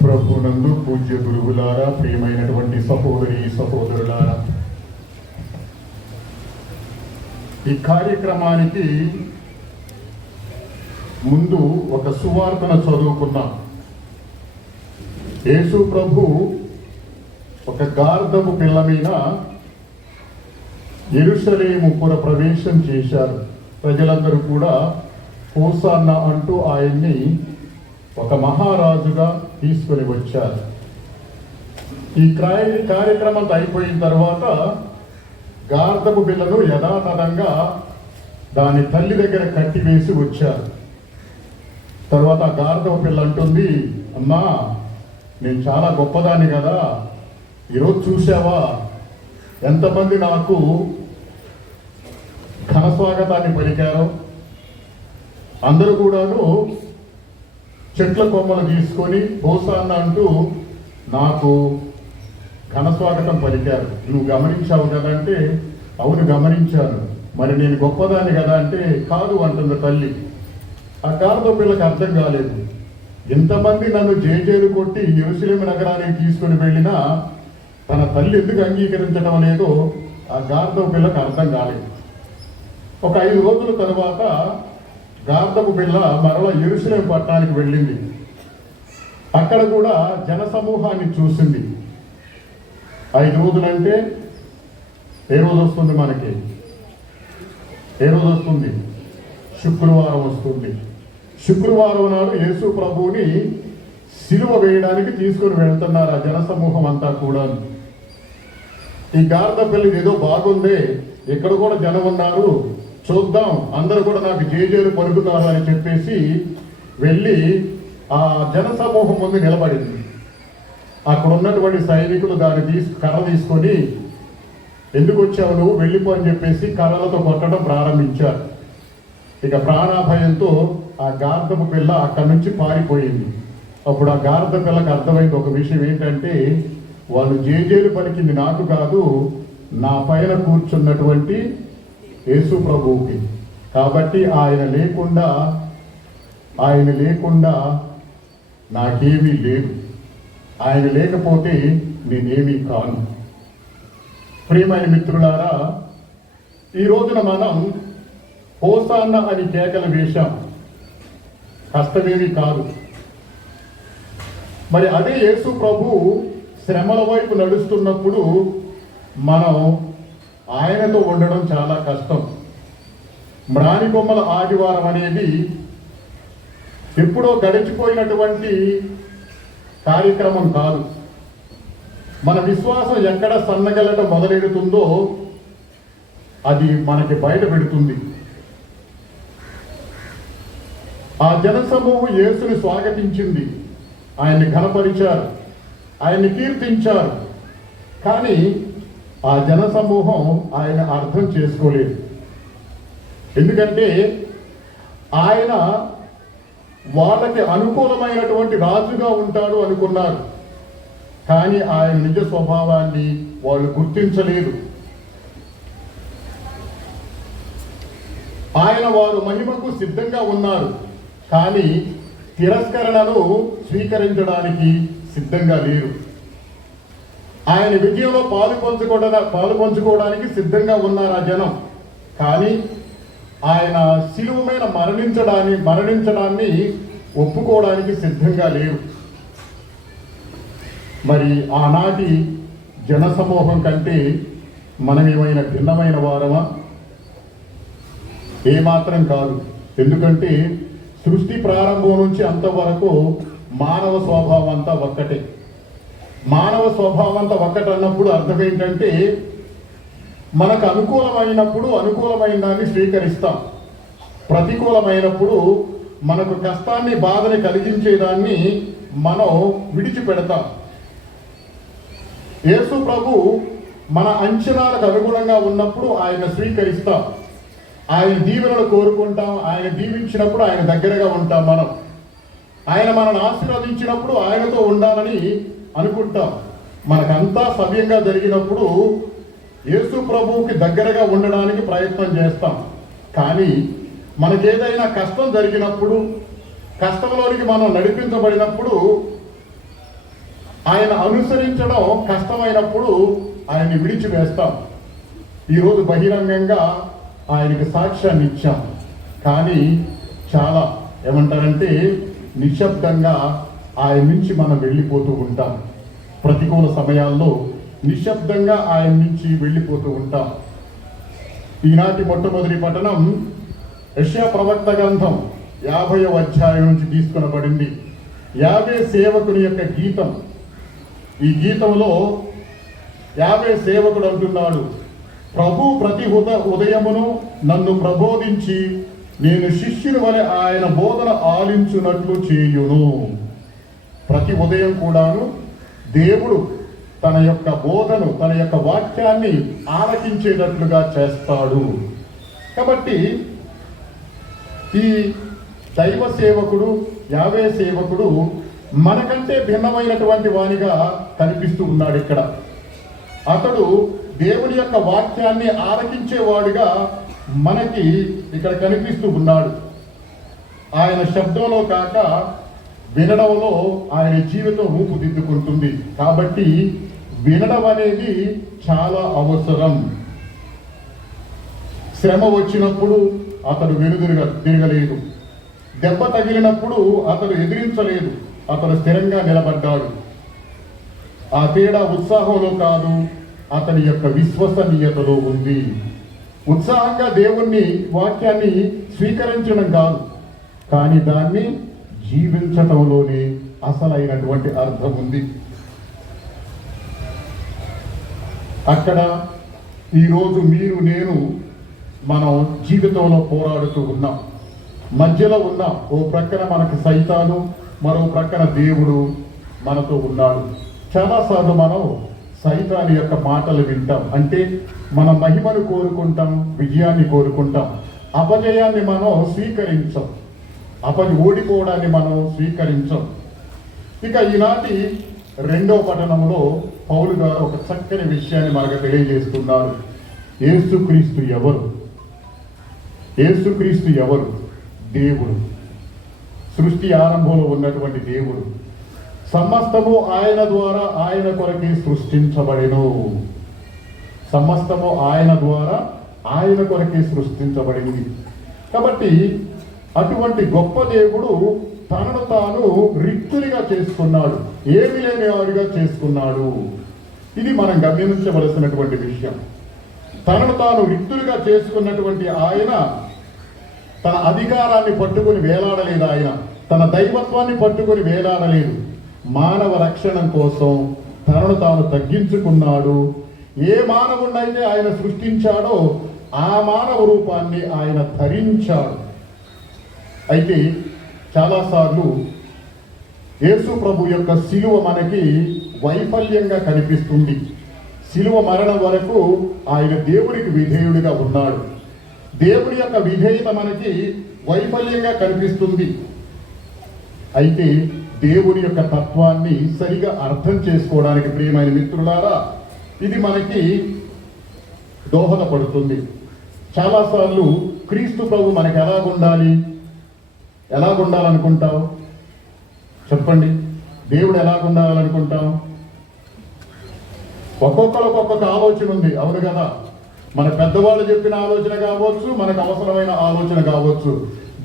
ప్రభునందు పూజ్య గురువులారా, ప్రియమైనటువంటి సహోదరి సహోదరులారా, ఈ కార్యక్రమానికి ముందు ఒక సువార్తను చదువుకున్నాం. యేసు ప్రభు ఒక గార్ధపు పిల్ల మీద యెరూషలేము పుర ప్రవేశం చేశారు. ప్రజలందరూ కూడా హోసాన్న అంటూ ఆయన్ని ఒక మహారాజుగా తీసుకొని వచ్చారు. ఈ కార్యక్రమం అయిపోయిన తర్వాత గార్ధపు బిళ్ళను యథాతథంగా దాని తల్లి దగ్గర కట్టివేసి వచ్చారు. తర్వాత ఆ గార్ధపు పిల్ల అంటుంది, అమ్మా, నేను చాలా గొప్పదాన్ని కదా, ఈరోజు చూసావా ఎంతమంది నాకు ఘన స్వాగతాన్ని పలికారో. అందరూ కూడాను చెట్ల కొమ్మలు తీసుకొని హోసాన్న అంటూ నాకు ఘన స్వాగతం పలికారు. నువ్వు గమనించావు కదా అంటే, అవును గమనించాను. మరి నేను గొప్పదాన్ని కదా అంటే, కాదు అంటుంది తల్లి. ఆ గార్ధ పిల్లకి అర్థం కాలేదు. ఇంతమంది నన్ను జేజేలు కొట్టి యెరూషలేము నగరానికి తీసుకుని వెళ్ళినా తన తల్లి ఎందుకు అంగీకరించడం లేదో ఆ గార్ధపు పిల్లకి అర్థం కాలేదు. ఒక 5 రోజుల తర్వాత గార్ధపు పిల్ల మరలా యెరూషలేము పట్టణానికి వెళ్ళింది. అక్కడ కూడా జన సమూహాన్ని చూసింది. 5 రోజులంటే ఏ రోజు వస్తుంది మనకి? ఏ రోజు వస్తుంది? శుక్రవారం వస్తుంది. శుక్రవారం నాడు యేసు ప్రభువుని సిలువ వేయడానికి తీసుకుని వెళ్తున్నారు ఆ జన సమూహం అంతా కూడా. ఈ గార్ద పిల్లది ఏదో బాగుంది, ఇక్కడ కూడా జనం ఉన్నారు, చూద్దాం, అందరూ కూడా నాకు జేజేలు పలుకుతారు అని చెప్పేసి వెళ్ళి ఆ జన సమూహం ముందు నిలబడింది. అక్కడ ఉన్నటువంటి సైనికులు దాన్ని కర్ర తీసుకొని, ఎందుకు వచ్చావు నువ్వు, వెళ్ళిపో అని చెప్పేసి కర్రలతో కొట్టడం ప్రారంభించారు. ఇక ప్రాణాభయంతో ఆ గార్దపు పిల్ల అక్కడి నుంచి పారిపోయింది. అప్పుడు ఆ గార్ద పిల్లకి అర్థమైంది ఒక విషయం ఏంటంటే, వాళ్ళు జేజేలు పలికింది నాకు కాదు, నా పైన కూర్చున్నటువంటి యేసు ప్రభువుకి. కాబట్టి ఆయన లేకుండా నాకేమీ లేదు, ఆయన లేకపోతే నేనేమీ కాను. ప్రియమైన మిత్రులారా, ఈ రోజున మనం హోసాన్న అని కేకలు వేశాం, కష్టమేమీ కాదు. మరి అదే యేసు ప్రభు శ్రమల వైపు నడుస్తున్నప్పుడు మనం ఆయనతో ఉండడం చాలా కష్టం. మ్రాని బొమ్మల ఆదివారం అనేది ఎప్పుడో గడిచిపోయినటువంటి కార్యక్రమం కాదు. మన విశ్వాసం ఎక్కడ సన్నగలటం మొదలెడుతుందో అది మనకి బయట పెడుతుంది. ఆ జనసమూహం యేసుని స్వాగతించింది, ఆయన్ని ఘనపరిచారు, ఆయన్ని కీర్తించారు. కానీ ఆ జనసమూహం ఆయన అర్థం చేసుకోలేదు. ఎందుకంటే ఆయన వాళ్ళకి అనుకూలమైనటువంటి రాజుగా ఉంటాడు అనుకున్నారు. కానీ ఆయన నిజ స్వభావాన్ని వాళ్ళు గుర్తించలేదు. ఆయన వారు మహిమకు సిద్ధంగా ఉన్నారు, కానీ తిరస్కరణను స్వీకరించడానికి సిద్ధంగా లేరు. ఆయన విజయంలో పాలు పంచుకోవడానికి సిద్ధంగా ఉన్నారు ఆ జనం, కానీ ఆయన శిలువ మీద మరణించడాన్ని ఒప్పుకోవడానికి సిద్ధంగా లేరు. మరి ఆనాటి జనసమూహం కంటే మనమేమైనా భిన్నమైన వారమా? ఏమాత్రం కాదు. ఎందుకంటే సృష్టి ప్రారంభం నుంచి అంతవరకు మానవ స్వభావం అంతా ఒక్కటే. మానవ స్వభావం అంతా ఒక్కటి అన్నప్పుడు అర్థం ఏంటంటే, మనకు అనుకూలమైనప్పుడు అనుకూలమైన దాన్ని స్వీకరిస్తాం, ప్రతికూలమైనప్పుడు మనకు కష్టాన్ని బాధని కలిగించేదాన్ని మనం విడిచిపెడతాం. యేసు ప్రభు మన అంచనాలకు అనుగుణంగా ఉన్నప్పుడు ఆయన స్వీకరిస్తాం, ఆయన దీవెనలు కోరుకుంటాం, ఆయన దీవించినప్పుడు ఆయన దగ్గరగా ఉంటాం. ఆయన మనల్ని ఆశీర్వదించినప్పుడు ఆయనతో ఉండాలని అనుకుంటాం. మనకంతా సవ్యంగా జరిగినప్పుడు యేసు ప్రభువుకి దగ్గరగా ఉండడానికి ప్రయత్నం చేస్తాం. కానీ మనకేదైనా కష్టం జరిగినప్పుడు, కష్టంలోనికి మనం నడిపించబడినప్పుడు, ఆయన అనుసరించడం కష్టమైనప్పుడు ఆయన్ని విడిచివేస్తాం. ఈరోజు బహిరంగంగా ఆయనకి సాక్ష్యాన్ని ఇచ్చాం, కానీ చాలా ఏమంటారంటే నిశ్శబ్దంగా ఆయన నుంచి మనం వెళ్ళిపోతూ ఉంటాం. ప్రతికూల సమయాల్లో నిశ్శబ్దంగా ఆయన నుంచి వెళ్ళిపోతూ ఉంటాం. ఈనాటి మొట్టమొదటి పఠనం యెషయా ప్రవక్త గ్రంథం 50వ అధ్యాయం నుంచి తీసుకొనబడింది. యావే సేవకుని యొక్క గీతం. ఈ గీతంలో యావే సేవకుడు అంటున్నాడు, ప్రభు ప్రతి ఉదయమును నన్ను ప్రబోధించి నేను శిష్యుని వలె ఆయన బోధన ఆలించున్నట్లు చేయును. ప్రతి ఉదయం కూడాను దేవుడు తన యొక్క బోధను, తన యొక్క వాక్యాన్ని ఆలకించేటట్లుగా చేస్తాడు. కాబట్టి ఈ దైవ సేవకుడు, యావే సేవకుడు మనకంటే భిన్నమైనటువంటి వానిగా కనిపిస్తూ ఉన్నాడు. ఇక్కడ అతడు దేవుని యొక్క వాక్యాన్ని ఆలకించేవాడుగా మనకి ఇక్కడ కనిపిస్తూ ఉన్నాడు. ఆయన శబ్దంలో కాక వినడంలో ఆయన జీవితం రూపుదిద్దుకుంటుంది. కాబట్టి వినడం అనేది చాలా అవసరం. శ్రమ వచ్చినప్పుడు అతడు తిరగలేదు, దెబ్బ తగిలినప్పుడు అతడు ఎదిరించలేదు, అతడు స్థిరంగా నిలబడ్డాడు. ఆ తేడా ఉత్సాహంలో కాదు, అతని యొక్క విశ్వసనీయతలో ఉంది. ఉత్సాహంగా దేవుణ్ణి వాక్యాన్ని స్వీకరించడం కాదు, కానీ దాన్ని జీవించటంలోనే అసలైనటువంటి అర్థం ఉంది. అక్కడ ఈరోజు మీరు నేను మనం జీవితంలో పోరాడుతూ ఉన్నాం, మధ్యలో ఉన్నాం. ఓ ప్రక్కన మనకి సైతాను, మరో ప్రక్కన దేవుడు మనతో ఉన్నాడు. చాలాసార్లు మనం సైతాను యొక్క మాటలు వింటాం. అంటే మన మహిమను కోరుకుంటాం, విజయాన్ని కోరుకుంటాం, అపజయాన్ని మనం స్వీకరించాం, ఓడిపోవడాన్ని మనం స్వీకరించాం. ఇక ఈనాటి 2వ పఠనంలో పౌలు గారు ఒక చక్కని విషయాన్ని మనకు తెలియజేస్తున్నారు. యేసుక్రీస్తు ఎవరు? యేసుక్రీస్తు ఎవరు? దేవుడు. సృష్టి ఆరంభంలో ఉన్నటువంటి దేవుడు. సమస్తము ఆయన ద్వారా, ఆయన కొరకే సృష్టించబడెను. సమస్తము ఆయన ద్వారా, ఆయన కొరకే సృష్టించబడింది. కాబట్టి అటువంటి గొప్ప దేవుడు తనను తాను రిక్తునిగా చేసుకున్నాడు, ఏమి లేని వాడిగా చేసుకున్నాడు. ఇది మనం గమనించవలసినటువంటి విషయం. తనను తాను రిక్తునిగా చేసుకున్నటువంటి ఆయన తన అధికారాన్ని పట్టుకొని వేలాడలేదు. ఆయన తన దైవత్వాన్ని పట్టుకొని వేలాడలేదు. మానవ రక్షణ కోసం తనను తాను తగ్గించుకున్నాడు. ఏ మానవుడినైతే ఆయన సృష్టించాడో ఆ మానవ రూపాన్ని ఆయన ధరించాడు. అయితే చాలాసార్లు యేసు ప్రభు యొక్క శిలువ మనకి వైఫల్యంగా కనిపిస్తుంది. శిలువ మరణం వరకు ఆయన దేవునికి విధేయుడిగా ఉన్నాడు. దేవుడి యొక్క విధేయత మనకి వైఫల్యంగా కనిపిస్తుంది. అయితే దేవుని యొక్క తత్వాన్ని సరిగా అర్థం చేసుకోవడానికి ప్రియమైన మిత్రులారా ఇది మనకి దోహదపడుతుంది. చాలాసార్లు క్రీస్తు ప్రభు మనకి ఎలాగుండాలనుకుంటావు? చెప్పండి, దేవుడు ఎలాగుండాలనుకుంటాం? ఒక్కొక్కరికి ఒక్కొక్క ఆలోచన ఉంది, అవును కదా? మన పెద్దవాళ్ళు చెప్పిన ఆలోచన కావచ్చు, మనకు అవసరమైన ఆలోచన కావచ్చు.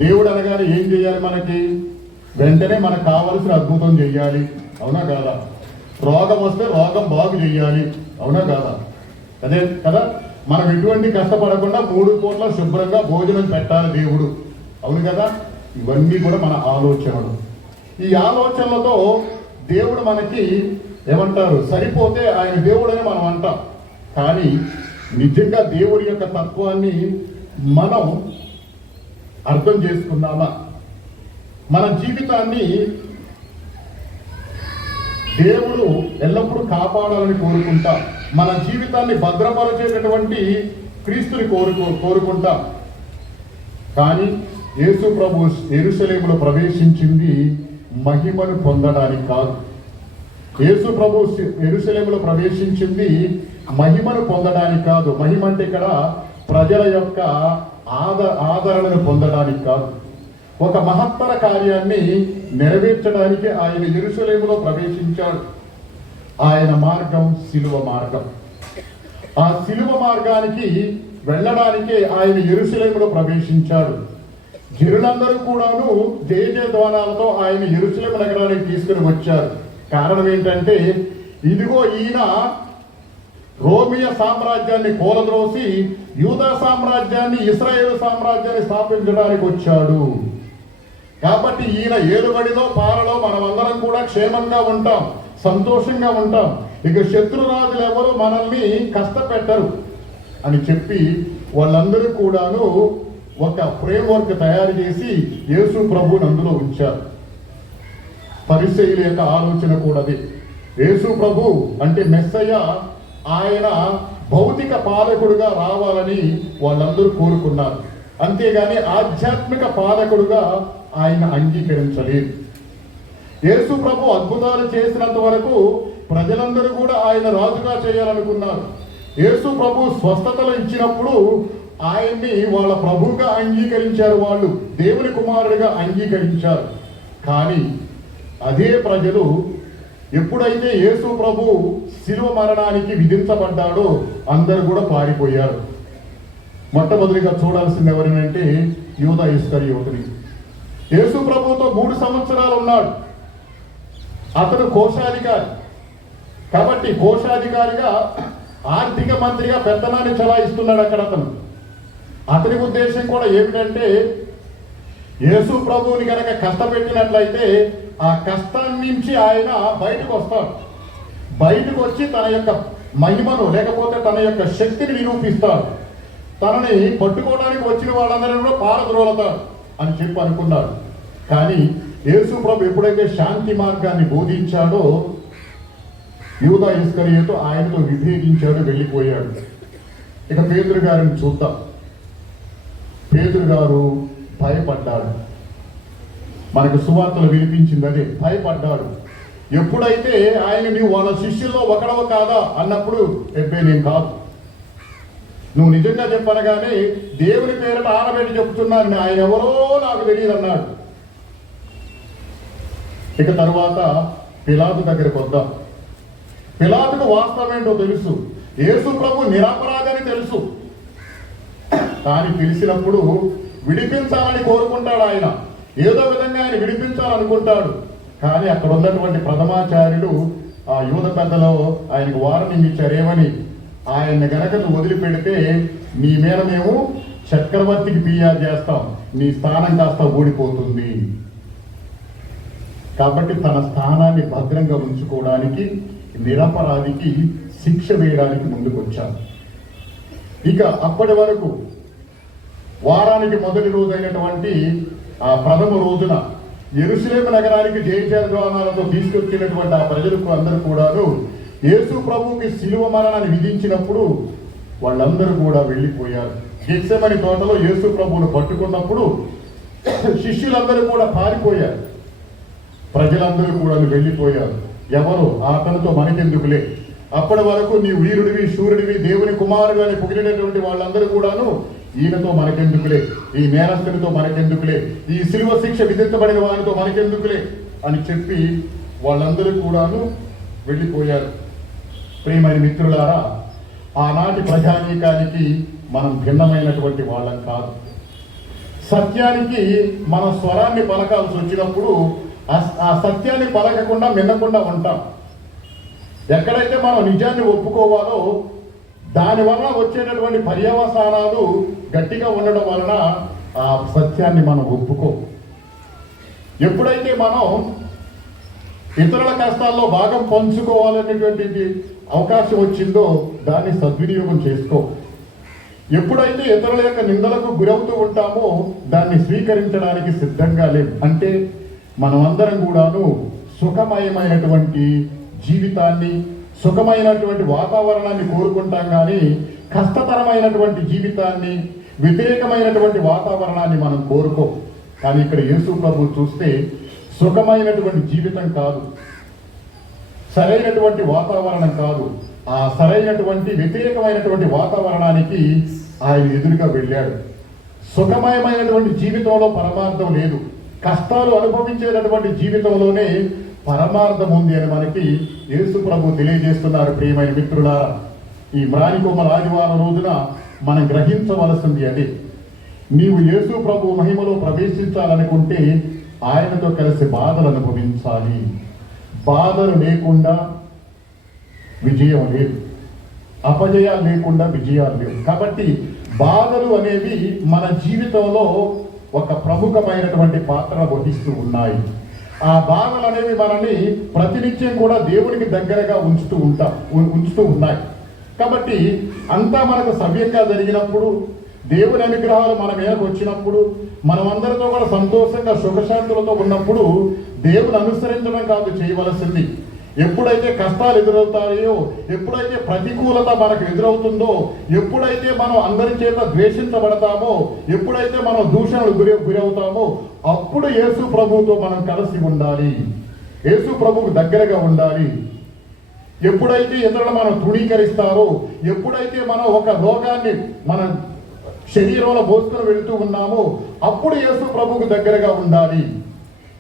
దేవుడు అనగానే ఏం చేయాలి? మనకి వెంటనే మనకు కావలసిన అద్భుతం చెయ్యాలి, అవునా కాదా? రోగం వస్తే రోగం బాగు చెయ్యాలి, అవునా కాదా? అదే కదా, మనం ఎటువంటి కష్టపడకుండా 3 పూట్ల శుభ్రంగా భోజనం పెట్టాలి దేవుడు, అవును కదా? ఇవన్నీ కూడా మన ఆలోచనలు. ఈ ఆలోచనలతో దేవుడు మనకి ఏమంటారు, సరిపోతే ఆయన దేవుడని మనం అంటాం. కానీ నిజంగా దేవుడి యొక్క తత్వాన్ని మనం అర్థం చేసుకున్నామా? మన జీవితాన్ని దేవుడు ఎల్లప్పుడూ కాపాడాలని కోరుకుంటాం. మన జీవితాన్ని భద్రపరిచేటటువంటి క్రీస్తుని కోరుకుంటాం. కానీ యేసు ప్రభు యెరూషలేములో ప్రవేశించింది మహిమను పొందడానికి కాదు. యేసు ప్రభు యెరూషలేములో ప్రవేశించింది మహిమను పొందడానికి కాదు. మహిమ అంటే ఇక్కడ ప్రజల యొక్క ఆదరణను పొందడానికి కాదు. ఒక మహత్తర కార్యాన్ని నెరవేర్చడానికి ఆయన యెరూషలేములో ప్రవేశించాడు. ఆయన మార్గం శిలువ మార్గం. ఆ శిలువ మార్గానికి వెళ్ళడానికే ఆయన యెరూషలేములో ప్రవేశించాడు. జనులందరూ కూడాను జయజయధ్వానాలతో ఆయన యెరూషలేము నగరానికి తీసుకుని వచ్చారు. కారణం ఏంటంటే, ఇదిగో ఈయన రోమియ సామ్రాజ్యాన్ని కూలద్రోసి యూదా సామ్రాజ్యాన్ని, ఇశ్రాయేలు సామ్రాజ్యాన్ని స్థాపించడానికి వచ్చాడు. కాబట్టి ఈయన ఏలుబడిలో పాలలో మనమందరం కూడా క్షేమంగా ఉంటాం, సంతోషంగా ఉంటాం. ఇక శత్రురాజులు ఎవరు మనల్ని కష్టపెట్టరు అని చెప్పి వాళ్ళందరూ కూడాను ఒక ఫ్రేమ్వర్క్ తయారు చేసి యేసు ప్రభువుని అందులో ఉంచారు. పరిసయ్యుల యొక్క ఆలోచన కూడా అది. యేసు ప్రభు అంటే మెస్సయ్య, ఆయన భౌతిక పాలకుడుగా రావాలని వాళ్ళందరూ కోరుకున్నారు. అంతేగాని ఆధ్యాత్మిక పాలకుడుగా ఆయన అంగీకరించలేదు. యేసు ప్రభు అద్భుతాలు చేసినంత వరకు ప్రజలందరూ కూడా ఆయన రాజుగా చేయాలనుకున్నారు. యేసు ప్రభు స్వస్థతలు ఇచ్చినప్పుడు ఆయన్ని వాళ్ళ ప్రభువుగా అంగీకరించారు, వాళ్ళు దేవుని కుమారుడిగా అంగీకరించారు. కానీ అదే ప్రజలు ఎప్పుడైతే యేసు ప్రభు శిలువ మరణానికి విధించబడ్డాడో అందరూ కూడా పారిపోయారు. మొట్టమొదటిగా చూడాల్సింది ఎవరినంటే యూదా ఇస్కరియోతుని. యేసు ప్రభుతో 3 సంవత్సరాలు ఉన్నాడు. అతను కోశాధికారి. కాబట్టి కోశాధికారిగా, ఆర్థిక మంత్రిగా పెత్తనాన్ని చలాయిస్తున్నాడు అక్కడ అతని ఉద్దేశం కూడా ఏమిటంటే, యేసు ప్రభువుని కనుక కష్టపెట్టినట్లయితే ఆ కష్టం నుంచి ఆయన బయటకు వస్తాడు. బయటకు వచ్చి తన యొక్క మహిమను లేకపోతే తన యొక్క శక్తిని నిరూపిస్తాడు. తనని పట్టుకోవడానికి వచ్చిన వాళ్ళందరిలో పారద్రోలతాడు అని చెప్పి అనుకున్నాడు. కానీ యేసు ప్రభు ఎప్పుడైతే శాంతి మార్గాన్ని బోధించాడో యూదా ఇస్కరియోతు ఆయనతో విభేదించాడు, వెళ్ళిపోయాడు. ఇక పేతురు గారిని చూద్దాం. పేతురు గారు భయపడ్డాడు. మనకు సువార్తలు వినిపించింది అదే, భయపడ్డాడు. ఎప్పుడైతే ఆయన నీవు వాళ్ళ శిష్యుల్లో ఒకడవ కాదా అన్నప్పుడు నేను కాదు, నువ్వు నిజంగా చెప్పనగానే దేవుని పేరిట ఆనబెట్టి చెప్తున్నాను, ఆయన ఎవరో నాకు తెలియదు అన్నాడు. ఇక తర్వాత పిలాతు దగ్గరికి వద్దాం. పిలాతుకు వాస్తవం ఏంటో తెలుసు, యేసు ప్రభు నిరపరాధని తెలుసు. కానీ తెలిసినప్పుడు విడిపించాలని కోరుకుంటాడు. ఆయన ఏదో విధంగా ఆయన విడిపించాలనుకుంటాడు. కానీ అక్కడ ఉన్నటువంటి ప్రథమాచార్యులు ఆ యూద పెద్దలో ఆయనకు వార్నింగ్ ఇచ్చారు. ఏమని? ఆయన్ని గనక నువ్వు వదిలిపెడితే నీ మీద మేము చక్రవర్తికి ఫిర్యాదు చేస్తాం, నీ స్థానం కాస్త ఊడిపోతుంది. కాబట్టి తన స్థానాన్ని భద్రంగా ఉంచుకోవడానికి నిరపరాధికి శిక్ష వేయడానికి ముందుకొచ్చారు. ఇక అప్పటి వరకు వారానికి మొదటి రోజైనటువంటి ఆ ప్రథమ రోజున యెరూషలేము నగరానికి జయజయధ్వానాలతో తీసుకొచ్చినటువంటి ఆ ప్రజలకు అందరూ కూడాను యేసు ప్రభువుకి శిలువ మరణాన్ని విధించినప్పుడు వాళ్ళందరూ కూడా వెళ్ళిపోయారు. గెత్సెమని తోటలో యేసు ప్రభువును పట్టుకున్నప్పుడు శిష్యులందరూ కూడా పారిపోయారు. ప్రజలందరూ కూడా వెళ్ళిపోయారు. ఎవరు? అతనితో మనకెందుకులే, అప్పటి వరకు నీ వీరుడివి, శూరుడివి, దేవుని కుమారుడు అని పొగిడినటువంటి వాళ్ళందరూ కూడాను ఈయనతో మనకెందుకులే, ఈ నేరస్తునితో మనకెందుకులే, ఈ శిలువ శిక్ష విధించబడిన వారితో మనకెందుకులే అని చెప్పి వాళ్ళందరూ కూడాను వెళ్ళిపోయారు. ప్రియమైన మిత్రులారా, ఆనాటి ప్రజానీకానికి మనం భిన్నమైనటువంటి వాళ్ళం కాదు. సత్యానికి మన స్వరాన్ని పలకాల్సి వచ్చినప్పుడు ఆ సత్యాన్ని పలకకుండా మిన్నకుండా ఉంటాం. ఎక్కడైతే మనం నిజాన్ని ఒప్పుకోవాలో దాని వలన వచ్చేటటువంటి పర్యవసానాలు గట్టిగా ఉండడం వలన ఆ సత్యాన్ని మనం ఒప్పుకో. ఎప్పుడైతే మనం ఇతరుల కష్టాల్లో భాగం పంచుకోవాలనేటువంటి అవకాశం వచ్చిందో దాన్ని సద్వినియోగం చేసుకో. ఎప్పుడైతే ఇతరుల యొక్క నిందలకు గురవుతూ ఉంటామో దాన్ని స్వీకరించడానికి సిద్ధంగా లేవు. అంటే మనమందరం కూడాను సుఖమయమైనటువంటి జీవితాన్ని, సుఖమైనటువంటి వాతావరణాన్ని కోరుకుంటాం. కానీ కష్టతరమైనటువంటి జీవితాన్ని, వ్యతిరేకమైనటువంటి వాతావరణాన్ని మనం కోరుకో. కానీ ఇక్కడ యేసు ప్రభు చూస్తే సుఖమైనటువంటి జీవితం కాదు, సరైనటువంటి వాతావరణం కాదు, ఆ సరైనటువంటి వ్యతిరేకమైనటువంటి వాతావరణానికి ఆయన ఎదురుగా వెళ్ళాడు. సుఖమయమైనటువంటి జీవితంలో పరమార్థం లేదు, కష్టాలు అనుభవించేటటువంటి జీవితంలోనే పరమార్థం ఉంది అని మనకి యేసు ప్రభు తెలియజేస్తున్నారు. ప్రియమైన మిత్రులారా, ఈ మ్రానికొమ్మల ఆదివారం రోజున మనం గ్రహించవలసింది అదే. నీవు యేసు ప్రభు మహిమలో ప్రవేశించాలనుకుంటే ఆయనతో కలిసి బాధలు అనుభవించాలి. బాధలు లేకుండా విజయం లేదు, అపజయాలు లేకుండా విజయాలు లేవు. కాబట్టి బాధలు అనేవి మన జీవితంలో ఒక ప్రముఖమైనటువంటి పాత్ర వహిస్తూ ఉన్నాయి. ఆ బాధలు అనేవి మనల్ని ప్రతినిత్యం కూడా దేవునికి దగ్గరగా ఉంచుతూ ఉన్నాయి. కాబట్టి అంతా మనకు సవ్యంగా జరిగినప్పుడు, దేవుని అనుగ్రహాలు మన మీదకు వచ్చినప్పుడు, మనమందరితో కూడా సంతోషంగా సుఖశాంతులతో ఉన్నప్పుడు దేవుని అనుసరించడం కాదు చేయవలసింది. ఎప్పుడైతే కష్టాలు ఎదురవుతాయో, ఎప్పుడైతే ప్రతికూలత మనకు ఎదురవుతుందో, ఎప్పుడైతే మనం అందరి చేత ద్వేషించబడతామో, ఎప్పుడైతే మనం దూషణలు గురవుతామో అప్పుడు యేసు ప్రభువుతో మనం కలిసి ఉండాలి, యేసు ప్రభువుకు దగ్గరగా ఉండాలి. ఎప్పుడైతే ఇతరులు మనం తృణీకరిస్తారో, ఎప్పుడైతే మనం ఒక రోగాన్ని మన శరీరంలో మోసుకొని వెళుతూ ఉన్నామో అప్పుడు యేసు ప్రభువుకు దగ్గరగా ఉండాలి.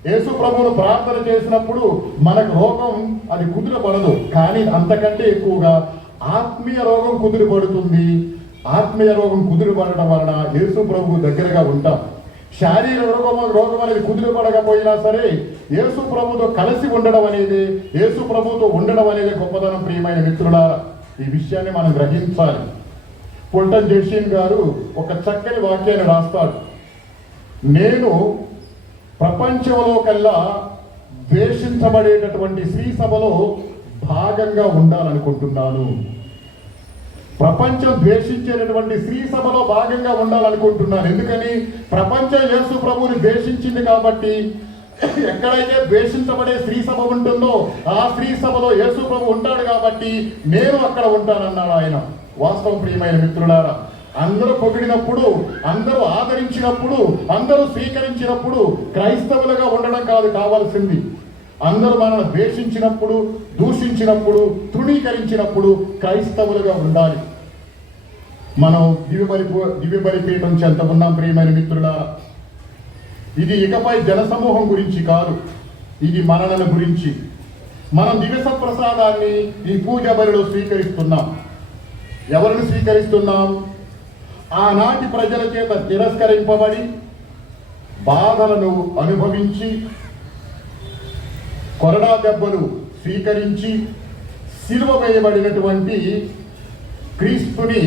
యేసు ప్రభువును ప్రార్థన చేసినప్పుడు మనకు రోగం అది కుదురపడదు, కానీ అంతకంటే ఎక్కువగా ఆత్మీయ రోగం కుదురుపడుతుంది. ఆత్మీయ రోగం కుదురుపడడం వలన యేసు ప్రభువు దగ్గరగా ఉంటాం. శారీరక రోగం అనేది కుదురుపడకపోయినా సరే యేసు ప్రభుతో కలిసి ఉండడం అనేది, యేసు ప్రభుతో ఉండడం అనేది గొప్పదనం. ప్రియమైన మిత్రులారా, ఈ విషయాన్ని మనం గ్రహించాలి. పుల్టన్ జెర్షిన్ గారు ఒక చక్కని వాక్యాన్ని రాస్తాడు. నేను ప్రపంచంలో కల్లా ద్వేషించబడేటటువంటి శ్రీ సభలో భాగంగా ఉండాలనుకుంటున్నాను. ప్రపంచం ద్వేషించేటటువంటి స్త్రీ సభలో భాగంగా ఉండాలనుకుంటున్నాను. ఎందుకని? ప్రపంచం యేసు ప్రభువుని ద్వేషించింది కాబట్టి ఎక్కడైతే ద్వేషించబడే స్త్రీ సభ ఉంటుందో ఆ స్త్రీ సభలో యేసు ప్రభు ఉంటాడు కాబట్టి నేను అక్కడ ఉంటానన్నాడు ఆయన. వాస్తవం ప్రియమైన మిత్రులారా, అందరూ పొగిడినప్పుడు, అందరూ ఆదరించినప్పుడు, అందరూ స్వీకరించినప్పుడు క్రైస్తవులుగా ఉండడం కాదు కావాల్సింది. అందరూ మనల్ని ద్వేషించినప్పుడు, దూషించినప్పుడు, తృణీకరించినప్పుడు క్రైస్తవులుగా ఉండాలి. మనం దివ్య బలిపీఠం చెంత ఉన్నాం ప్రియమైన మిత్రులారా. ఇది ఇకపై జనసమూహం గురించి కాదు, ఇది మనలను గురించి. మనం దివ్య సత్ప్రసాదాన్ని ఈ పూజ బలిలో స్వీకరిస్తున్నాం. ఎవరిని స్వీకరిస్తున్నాం? ఆనాటి ప్రజల చేత తిరస్కరింపబడి బాధలను అనుభవించి కొరడా దెబ్బలు స్వీకరించి సిలువ వేయబడినటువంటి క్రీస్తుని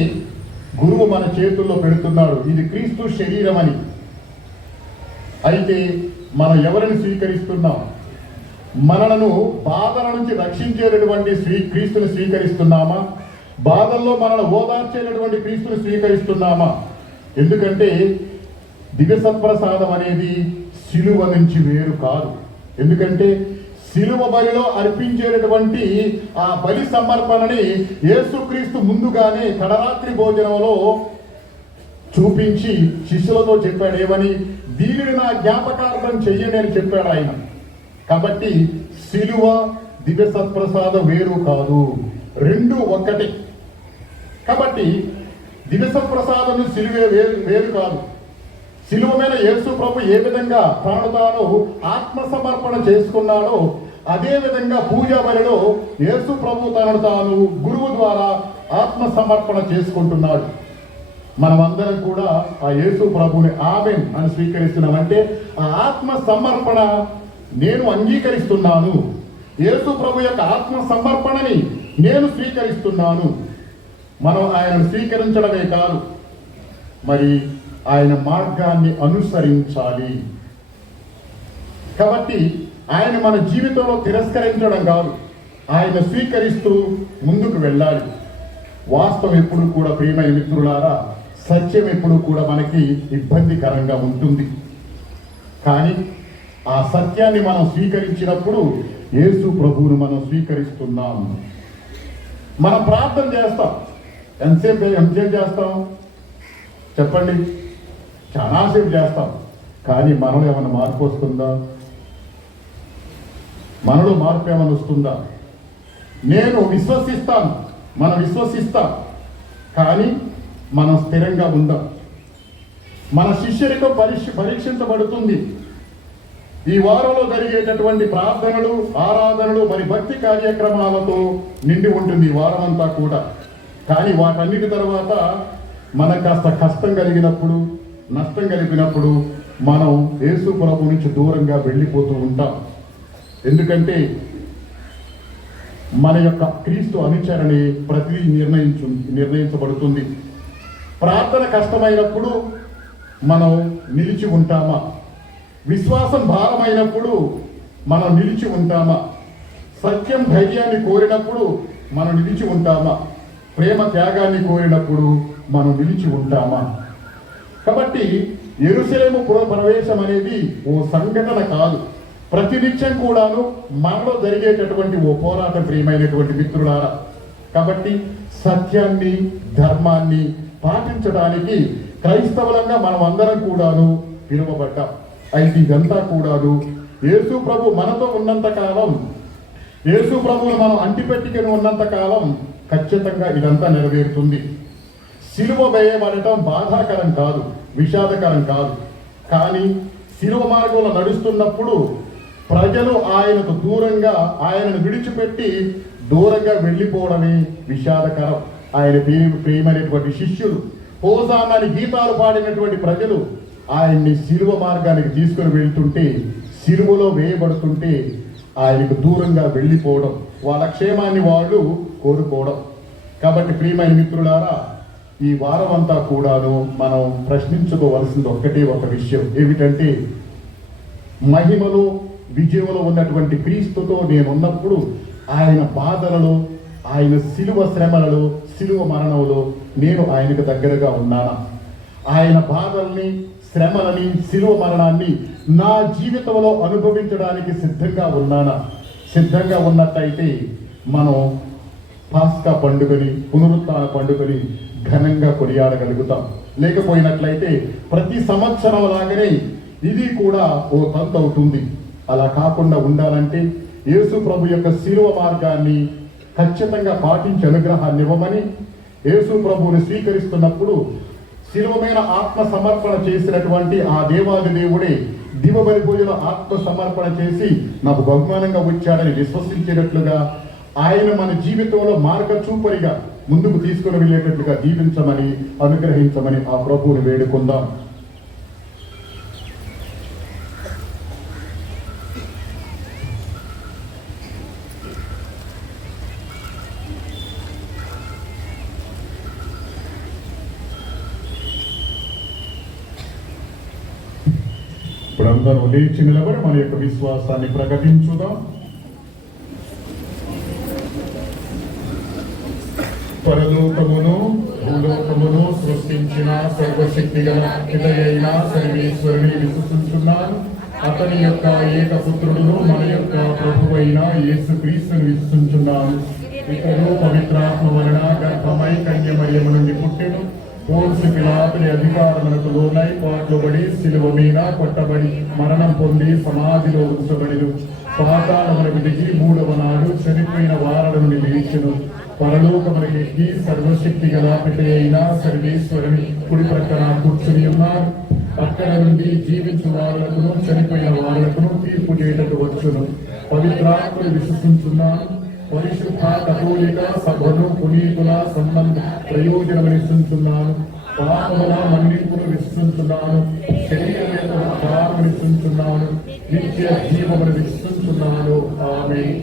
గురువు మన చేతుల్లో పెడుతున్నాడు. ఇది క్రీస్తు శరీరం అని. అయితే మనం ఎవరిని స్వీకరిస్తున్నాం? మనలను బాధల నుంచి రక్షించేటటువంటి క్రీస్తుని స్వీకరిస్తున్నామా? బాధల్లో మనల్ని ఓదార్చేటటువంటి క్రీస్తుని స్వీకరిస్తున్నామా? ఎందుకంటే దివ్య సత్ప్రసాదం అనేది సిలువ నుంచి వేరు కాదు. ఎందుకంటే సిలువ బలిలో అర్పించేటటువంటి ఆ బలి సమర్పణని యేసుక్రీస్తు ముందుగానే కడరాత్రి భోజనంలో చూపించి శిష్యులతో చెప్పాడు. ఏమని? దీనిని నా జ్ఞాపకార్థం చెయ్యండి అని చెప్పాడు ఆయన. కాబట్టి సిలువ దివ్య సత్ప్రసాదం వేరు కాదు, రెండు ఒక్కటే. కాబట్టి దివ్య సత్ప్రసాదం సిలువే వేరు కాదు. సిలువ మీద యేసు ప్రభు ఏ విధంగా తాను ఆత్మ సమర్పణ చేసుకున్నాడో అదే విధంగా పూజా బలిలో యేసు ప్రభు తాను గురువు ద్వారా ఆత్మ సమర్పణ చేసుకుంటున్నాడు. మనమందరం కూడా ఆ యేసు ప్రభుని ఆమెన్ అని స్వీకరిస్తున్నాం. అంటే ఆ ఆత్మ సమర్పణ నేను అంగీకరిస్తున్నాను, యేసు ప్రభు యొక్క ఆత్మ సమర్పణని నేను స్వీకరిస్తున్నాను. మనం ఆయనను స్వీకరించడమే కాదు, మరి ఆయన మార్గాన్ని అనుసరించాలి. కాబట్టి ఆయన మన జీవితంలో తిరస్కరించడం కాదు, ఆయన స్వీకరిస్తూ ముందుకు వెళ్ళాలి. వాస్తవం ఎప్పుడు కూడా ప్రియమైన మిత్రులారా, సత్యం ఎప్పుడు కూడా మనకి ఇబ్బందికరంగా ఉంటుంది. కానీ ఆ సత్యాన్ని మనం స్వీకరించినప్పుడు యేసు ప్రభువును మనం స్వీకరిస్తున్నాం. మనం ప్రార్థన చేస్తాం. ఎంతసేపు చేస్తాం చెప్పండి? చాలాసేపు చేస్తాం. కానీ మనలో ఏమైనా మార్పు వస్తుందా? మనలో మార్పు ఏమైనా వస్తుందా? నేను విశ్వసిస్తాను, మనం విశ్వసిస్తాం, కానీ మనం స్థిరంగా ఉందాం. మన శిష్యరికం పరీక్షించబడుతుంది. ఈ వారంలో జరిగేటటువంటి ప్రార్థనలు, ఆరాధనలు, మరి భక్తి కార్యక్రమాలతో నిండి ఉంటుంది ఈ వారం అంతా కూడా. కానీ వాటన్నిటి తర్వాత మనకు కాస్త కష్టం కలిగినప్పుడు, నష్టం కలిగినప్పుడు మనం యేసు ప్రభు నుంచి దూరంగా వెళ్ళిపోతూ ఉంటాం. ఎందుకంటే మన యొక్క క్రీస్తు అనుచరణి ప్రతిదీ నిర్ణయించబడుతుంది. ప్రార్థన కష్టమైనప్పుడు మనం నిలిచి ఉంటామా? విశ్వాసం భారమైనప్పుడు మనం నిలిచి ఉంటామా? సత్యం ధైర్యాన్ని కోరినప్పుడు మనం నిలిచి ఉంటామా? ప్రేమ త్యాగాన్ని కోరినప్పుడు మనం నిలిచి ఉంటామా? కాబట్టి యెరూషలేము ప్రవేశం అనేది ఓ సంఘటన కాదు, ప్రతినిత్యం కూడాను మనలో జరిగేటటువంటి ఓ పోరాటం ప్రియమైనటువంటి మిత్రులారా. కాబట్టి సత్యాన్ని, ధర్మాన్ని పాటించడానికి క్రైస్తవులంగా మనం అందరం కూడాను పిలువబడ్డాం. అయితే ఇదంతా కూడాను యేసు ప్రభు మనతో ఉన్నంత కాలం, యేసు ప్రభువును మనం అంటిపెట్టుకుని ఉన్నంత కాలం ఖచ్చితంగా ఇదంతా నెరవేరుతుంది. సిలువ వేయబడటం బాధాకరం కాదు, విషాదకరం కాదు. కానీ సిలువ మార్గంలో నడుస్తున్నప్పుడు ప్రజలు ఆయనకు దూరంగా, ఆయనను విడిచిపెట్టి దూరంగా వెళ్ళిపోవడమే విషాదకరం. ఆయన ప్రియమైనటువంటి శిష్యులు, హోసానాని గీతాలు పాడినటువంటి ప్రజలు ఆయన్ని సిలువ మార్గానికి తీసుకుని వెళ్తుంటే, సిలువలో వేయబడుతుంటే ఆయనకు దూరంగా వెళ్ళిపోవడం, వాళ్ళ క్షేమాన్ని వాళ్ళు కోరుకోవడం. కాబట్టి ప్రియమైన మిత్రులారా, ఈ వారం అంతా కూడాను మనం ప్రశ్నించుకోవలసింది ఒక విషయం ఏమిటంటే, మహిమలో విజయంలో ఉన్నటువంటి క్రీస్తుతో నేనున్నప్పుడు ఆయన బాధలలో, ఆయన సిలువ శ్రమలలో, శిలువ మరణంలో నేను ఆయనకు దగ్గరగా ఉన్నానా? ఆయన బాధల్ని, శ్రమలని, శిలువ మరణాన్ని నా జీవితంలో అనుభవించడానికి సిద్ధంగా ఉన్నానా? సిద్ధంగా ఉన్నట్టయితే మనం పాస్కా పండుగని, పునరుత్థాన పండుగని ఘనంగా కొనియాడగలుగుతాం. లేకపోయినట్లయితే ప్రతి సంవత్సరం లాగానే ఇది కూడా ఓ తంతు అవుతుంది. అలా కాకుండా ఉండాలంటే యేసు ప్రభు యొక్క శిలువ మార్గాన్ని ఖచ్చితంగా పాటించి అనుగ్రహాన్ని ఇవ్వమని, యేసు ప్రభువుని స్వీకరిస్తున్నప్పుడు శిలువ మీద ఆత్మ సమర్పణ చేసినటువంటి ఆ దేవాది దేవుడే దివబలి పూజలో ఆత్మ సమర్పణ చేసి నాకు బహుమానంగా వచ్చాడని విశ్వసించేటట్లుగా ఆయన మన జీవితంలో మార్గచూపరిగా ముందుకు తీసుకుని వెళ్ళేటట్లుగా దీవించమని, అనుగ్రహించమని ఆ ప్రభువుని వేడుకుందాం. ఇప్పుడు అందరూ లేచి నిలబడి మన యొక్క విశ్వాసాన్ని ప్రకటించుదాం. పరలోకమును భూలోకమును సృష్టించిన సర్వశక్తి గల పితయైన సర్వేశ్వరుని విశ్వసించున్నాను. అతని యొక్క ఏకపుత్రుడును మన యొక్క ప్రభువైన యేసుక్రీస్తును విశ్వసించున్నాను. ఇతడు పవిత్రాత్మ వలన గర్భమై కన్యమరియము నుండి పుట్టెను. పోన్సు పిలాతుని అధికారములకు లోనై పాటుబడి శిలువ మీద కొట్టబడి మరణం పొంది సమాధిలో ఉంచబడిను. పాతాళములకు దిగి మూడవ నాడు చనిపోయిన వారల నుండి లేచెను. పరలోకములకు ఎక్కి సర్వశక్తి గల పితయైన సర్వేశ్వరుని కుడి ప్రక్కన కూర్చుని ఉన్నారు. అక్కడ నుండి జీవించు వారులకును చనిపోయిన వారులకును తీర్పు చేయటకు వచ్చును. పవిత్రాత్మను విశ్వసించున్నాను. పరిశుద్ధ కథోలిక సభను పునీతుల సంబంధ ప్రయోజనమనిస్తున్నాను. పాపముల మన్నింపును విశ్వసించున్నాను. శరీరమును విశ్వసించున్నాను. నిత్య జీవమును విశ్వసించున్నాను. ఆమేన్.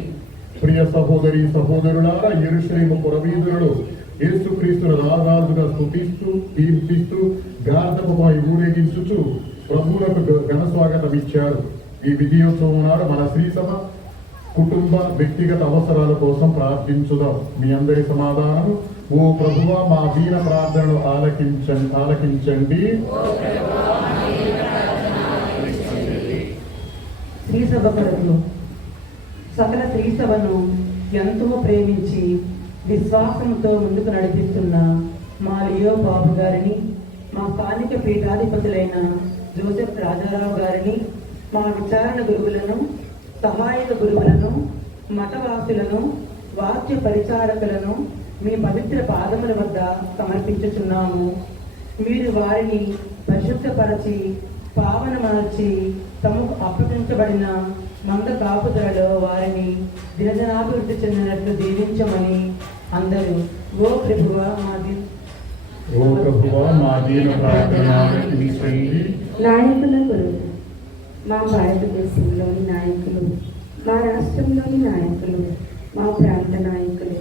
ప్రియ సహోదరి సహోదరులారా, యెరూషలేము పురవీధులలో యేసుక్రీస్తును రారాజుగా స్తుతిస్తూ కీర్తిస్తూ గార్ధపుపై ఊరేగించుచు ప్రభువులకు ఘన స్వాగతం ఇచ్చారు. ఈ విజయోత్సవం నాడు మన శ్రీసభ కుటుంబ వ్యక్తిగత అవసరాల కోసం ప్రార్థించుదాం. మీ అందరి సమాధానము, ఓ ప్రభువా మా దీన ప్రార్థనలు ఆలకించండి. శ్రీసభ కొరకు సకల శ్రీసభను ఎంతో ప్రేమించి విశ్వాసంతో ముందుకు నడిపిస్తున్న మా లియో బాబు గారిని, మా స్థానిక పీఠాధిపతులైన జోసెఫ్ రాజారావు గారిని, మా విచారణ గురువులను, సహాయక గురువులను, మఠవాసులను, వాక్య పరిచారకులను మీ పవిత్ర పాదముల వద్ద సమర్పించుచున్నాము. మీరు వారిని పరిశుద్ధపరచి పావన మార్చి తమకు అప్పగించబడిన మంద కాపుదలలో వారిని దినదినాభివృద్ధి చెందినట్లు దీవించమని అందరూ ఓ ప్రభువా మా దీన ప్రార్థన ఆలకించండి. నాయకుల గురువు, మా భారతదేశంలోని నాయకులు, మా రాష్ట్రంలోని నాయకులు, మా ప్రాంత నాయకులు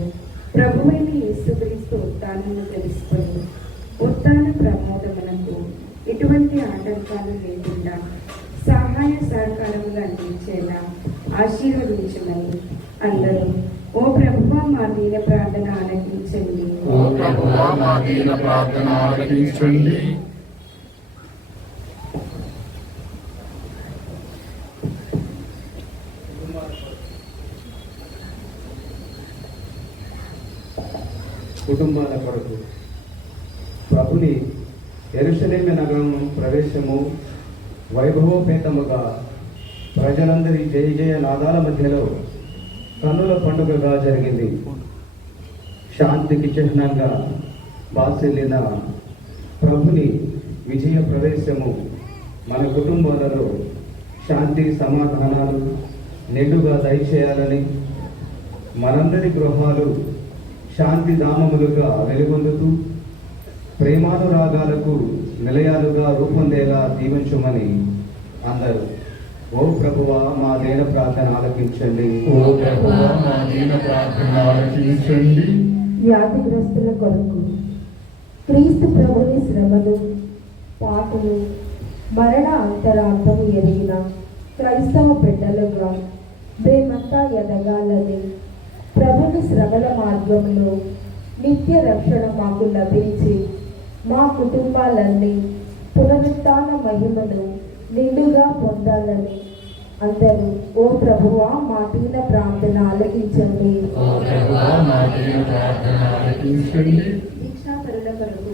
ప్రభువైన యేసుక్రీస్తు ఉత్థానమును తెలుసుకొని ఉత్థాన ప్రమోదమునకు ఎటువంటి ఆటంకాలు లేకుండా సహాయ సహకారములు అందించేలా ఆశీర్వదించమని అందరూ ఓ ప్రభువా మా దీన ప్రార్థన ఆలకించండి. ఓ ప్రభువా మా దీన ప్రార్థన ఆలకించండి. కుటుంబాల కొరకు ప్రభుని యెరూషలేము నగరం ప్రవేశము వైభవోపేతముగా ప్రజలందరి జయ జయ నాదాల మధ్యలో కన్నుల పండుగగా జరిగింది. శాంతికి చిహ్నంగా బాసిల్లిన ప్రభుని విజయ ప్రవేశము మన కుటుంబాలలో శాంతి సమాధానాలు నిండుగా దయచేయాలని, మనందరి గృహాలు శాంతి ధామములుగా వెలుగొందుతూ ప్రేమానురాగాలకు నిలయాలుగా రూపొందేలా దీవించమని అందరూ ఓ ప్రభువా మా దీన ప్రార్థన ఆలకించండి. ఓ ప్రభువా మా దీన ప్రార్థన ఆలకించండి. వ్యాధిగ్రస్తుల కొరకు క్రీస్తు ప్రభుని శ్రమలు, పాటలు, మరణ అంతరార్థము ఎరిగిన క్రైస్తవ బిడ్డలుగా మేమంతా ఎదగాలని ప్రభుని శ్రమల మార్గంలో నిత్య రక్షణ మాకు లభించి మా కుటుంబాలన్నీ పునరుత్థాన మహిమను నిండుగా పొందాలని అందరూ ఓ ప్రభువా మా దీన ప్రార్థన ఆలకించండి. దీక్షాపరుల కొరకు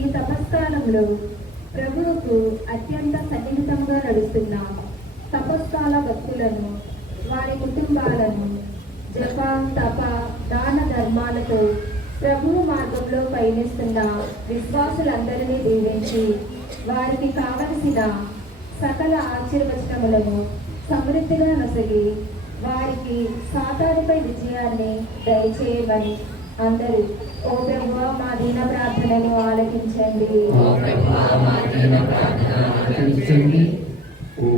ఈ తపస్కాలంలో ప్రభువుకు అత్యంత సన్నిహితంగా నడుస్తున్న తపస్కాల భక్తులను, వారి కుటుంబాలను జప తప దాన ధర్మాలతో ప్రభువు మార్గంలో పయనిస్తున్న విశ్వాసులందరినీ దీవించి వారికి కావలసిన సకల ఆశీర్వచనములను సమృద్ధిగా నొసగి వారికి సాతానుపై విజయాన్ని దయచేయమని అందరూ ఓ ప్రభువా మా దీన ప్రార్థనను ఆలకించండి. ఓ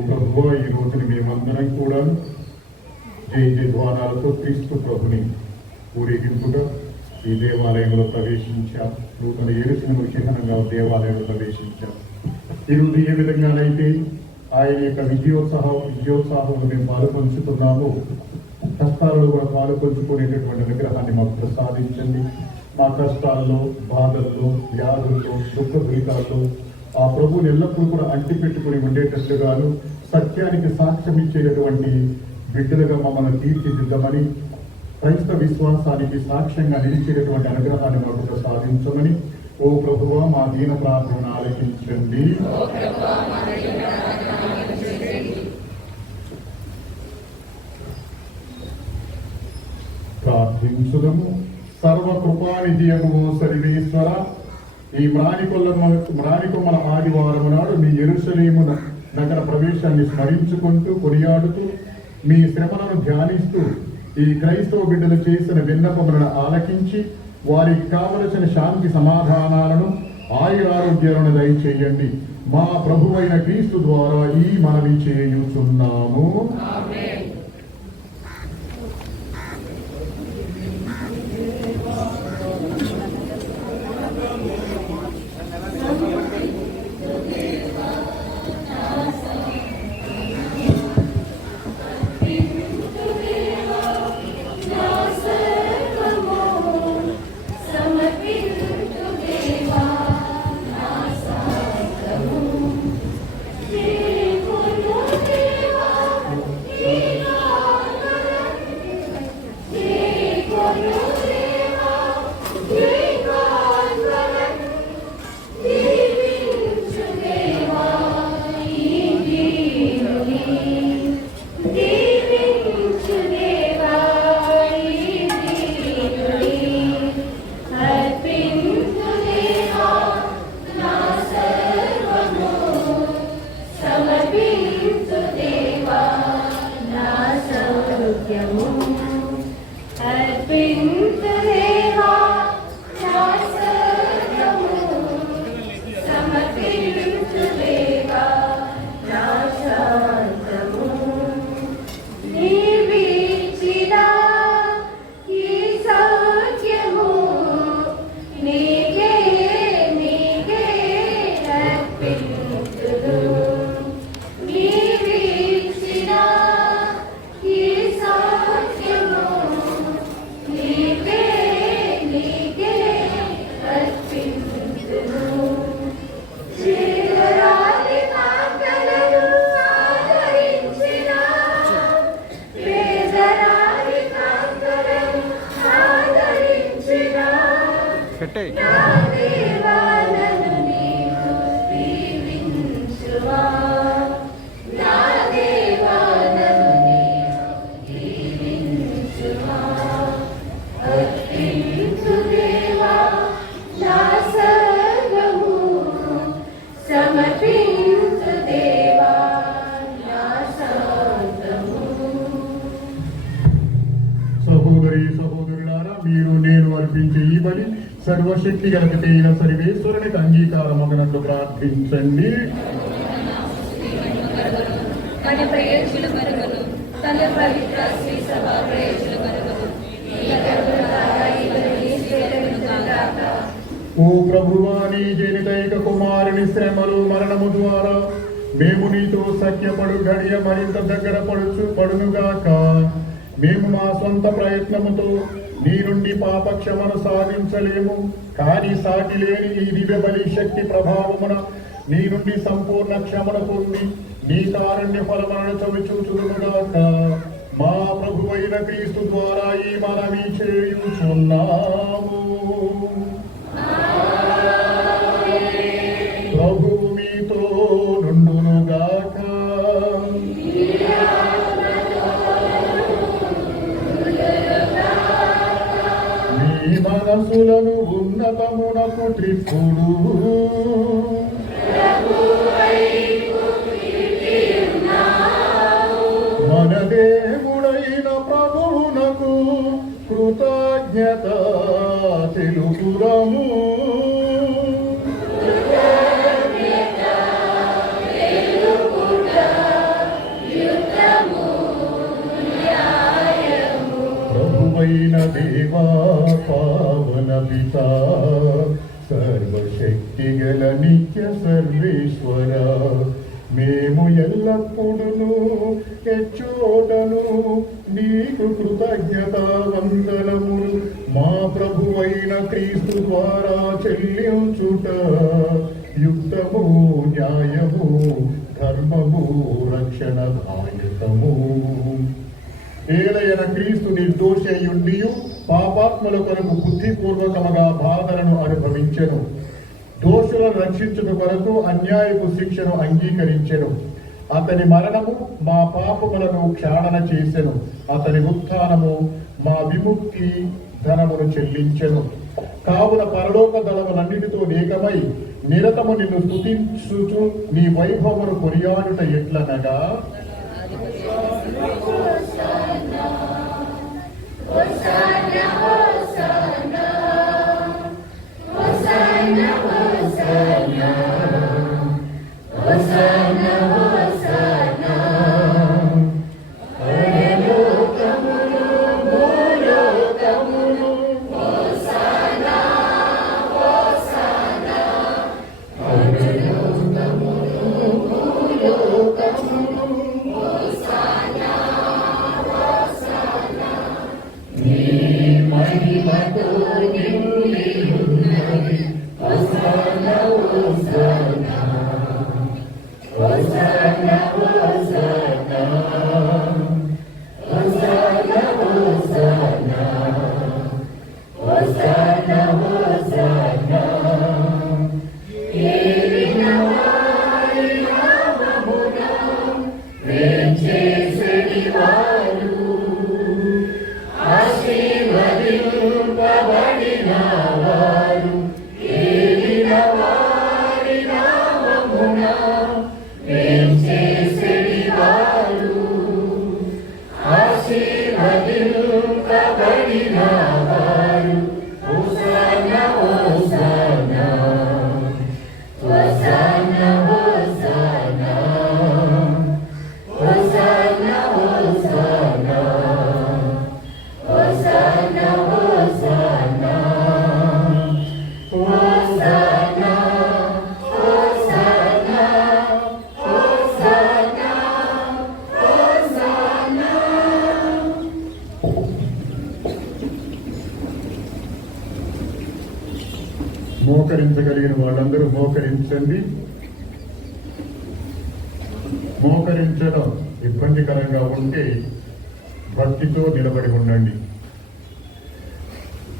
ప్రభువా, ఈ రోజున మేమందరం కూడా జయ జయధ్వానాలతో క్రీస్తు ప్రభుని ఊరేగింపుగా ఈ దేవాలయంలో ప్రవేశించాం. నూతన యెరూషలేము చిహ్నంగా దేవాలయంలో ప్రవేశించాం. ఈరోజు ఏ విధంగానైతే ఆయన యొక్క విజయోత్సాహంలో మేము పాలుపంచుతున్నాము, కష్టాలలో కూడా పాలుపంచుకునేటటువంటి అనుగ్రహాన్ని మాకు ప్రసాదించండి. మా కష్టాల్లో, బాధల్లో, వ్యాధుల్లో, దుఃఖ దురితాల్లో ఆ ప్రభువుని ఎల్లప్పుడూ కూడా అంటి పెట్టుకుని ఉండేటట్లుగాను సత్యానికి సాక్ష్యం ఇచ్చేటటువంటి బిడ్డలుగా మమ్మల్ని తీర్చిదిద్దమని, క్రైస్తవ విశ్వాసానికి సాక్ష్యంగా నిలిచేటటువంటి అనుగ్రహాన్ని మాకు ప్రసాదించమని ఓ ప్రభువా మా దీన ప్రార్థన ఆలకించండి. ప్రార్థించుదము. సర్వకృపానిధియగు సర్వేశ్వర, ఈ మ్రానికొమ్మల ఆదివారం నాడు మీ యెరూషలేము నగర ప్రవేశాన్ని స్మరించుకుంటూ కొనియాడుతూ మీ శ్రమలను ధ్యానిస్తూ ఈ క్రైస్తవ బిడ్డలు చేసిన విన్నపములను ఆలకించి వారికి కావలసిన శాంతి సమాధానాలను, ఆయురారోగ్యాలను దయచేయండి. మా ప్రభువైన క్రీస్తు ద్వారా ఈ మనవి చేయుచున్నాము. సర్వశక్తి గలకైన సర్వేశ్వరునికి అంగీకారమగనట్లు ప్రార్థించండి. ఓ ప్రభువా, నీ జనితైక కుమారుని శ్రమలు మరణము ద్వారా మేము నీతో సఖ్యపడు గడియ మరింత దగ్గర పడునుగాక. మేము మా సొంత ప్రయత్నముతో నీ నుండి పాప క్షమను సాధించలేము, కానీ సాటి లేని ఈ దివ్య బలి శక్తి ప్రభావమున నీ నుండి సంపూర్ణ క్షమను పొంది నీ కారుణ్య ఫలములను చవిచూచుదునుగాక. మా ప్రభువైన క్రీస్తు ద్వారా ఈ మనవి చేయుచున్నాము. ప్రభువు మీతో నుండునుగాక. మీ మనసులను ఉన్నతమునకు త్రిప్పుడు. మన దేవుడైన ప్రభువునకు కృతజ్ఞత తెలుపుదము. ప్రభువైన దేవా పావన పితా సర్వశక్తి గల నిత్య సర్వేశ్వర, మేము ఎల్లప్పుడూ ఎచ్చోటను నీకు కృతజ్ఞతావందనములు మా ప్రభువైన క్రీస్తు ద్వారా చెల్లించుట యుక్తము, న్యాయము, ధర్మము, రక్షణదాయకము. ఏలైన క్రీస్తు నిర్దోషి అయ్యుండి పాపాత్మల కొరకు బుద్ధిపూర్వకముగా బాధలను అనుభవించెను. దోషులను రక్షించుట కొరకు అన్యాయపు శిక్షను అంగీకరించెను. అతని మరణము మా పాపములను క్షాళన చేసెను. అతని ఉత్థానము మా విముక్తి ధనమును చెల్లించెను. కావున పరలోక దళములన్నిటితో ఏకమై నిరతము నిన్ను స్తుతించుచు నీ వైభవమును కొనియాడుట ఎట్లనగా, మోకరించగలిగిన వాళ్ళందరూ మోకరించండి. మోకరించడం ఇబ్బందికరంగా ఉంటే భక్తితో నిలబడి ఉండండి.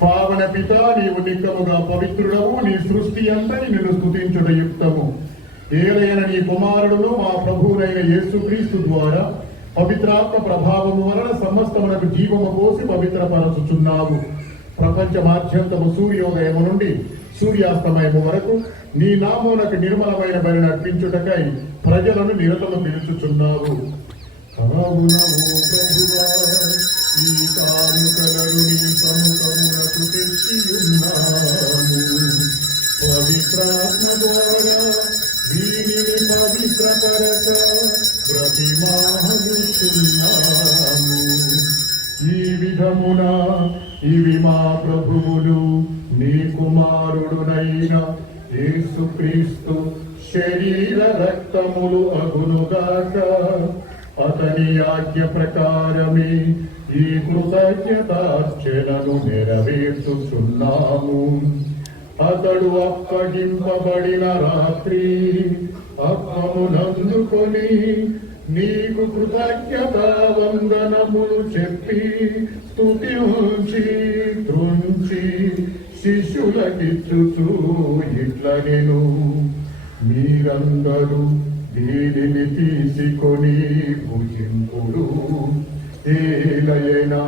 పావన పిత, నీవు నిక్కముగా పవిత్రుడవు, నీ సృష్టి అంతని నిన్ను స్తుతించుట యుక్తము. ఏలైన నీ కుమారుడును మా ప్రభువునైన యేసుక్రీస్తు ద్వారా పవిత్రాత్మ ప్రభావము వలన సమస్తమునకు జీవము పోసి పవిత్రపరచుచున్నావు. ప్రపంచమాద్యంతము సూర్యోదయము నుండి సూర్యాస్తమయము వరకు నీ నామమునకు నిర్మలమైన బలిని అర్పించుటకై ప్రజలను నిరతము పిలుచుచున్నావు. కావున ఓ ప్రభువా, ఈ కానుకలను నీ సముఖమునకు తెచ్చియున్నాము. పవిత్రాత్మ ద్వారా వీరిని పవిత్రపరచ ప్రతిమానుచున్నాము. ఈ విధమున ఇవి మా ప్రభువులు నీ కుమారుడునైన యేసుక్రీస్తు శరీర రక్తములు అగునుగాక. అతని ఆజ్ఞ ప్రకారమే ఈ కృతజ్ఞతార్చనను నెరవేర్చుచున్నాము. అతడు అప్పగింపబడిన రాత్రి అప్పమునందుకొని నీకు కృతజ్ఞతా వందనములు చెప్పి స్తుతించి త్రుంచి శిష్యులకిచ్చుచూ ఇట్లనెను, మీరందరూ దీనిని తీసుకొని భుజింపుడు. ఏలయైనా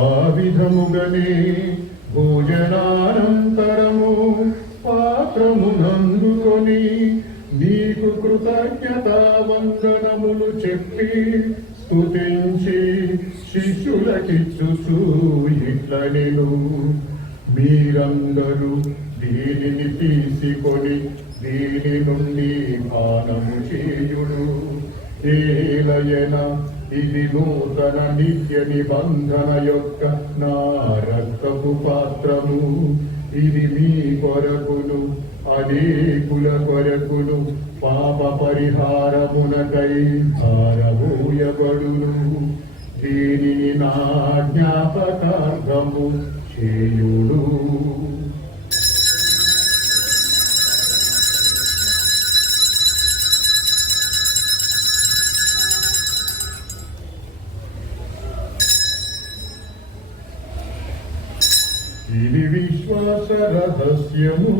ఆ విధముగనే భోజనానంతరము పాత్రమునందుకొని నీకు కృతజ్ఞతా వందనములు చెప్పి స్తుతించి శిష్యులకిచ్చుచూ ఇట్లనెను, మీరందరూ దీనిని తీసుకొని దీని నుండి పానము చేయుడు. ఏలయనా ఇది నూతన నిత్య నిబంధన యొక్క నా రక్తపు పాత్రము. ఇది మీ కొరకును అనేకుల కొరకును పాప పరిహారమునకై ధారబోయబడును. దీనిని నా జ్ఞాపకార్థము చేయుడు. ఇది విశ్వాస రహస్యము.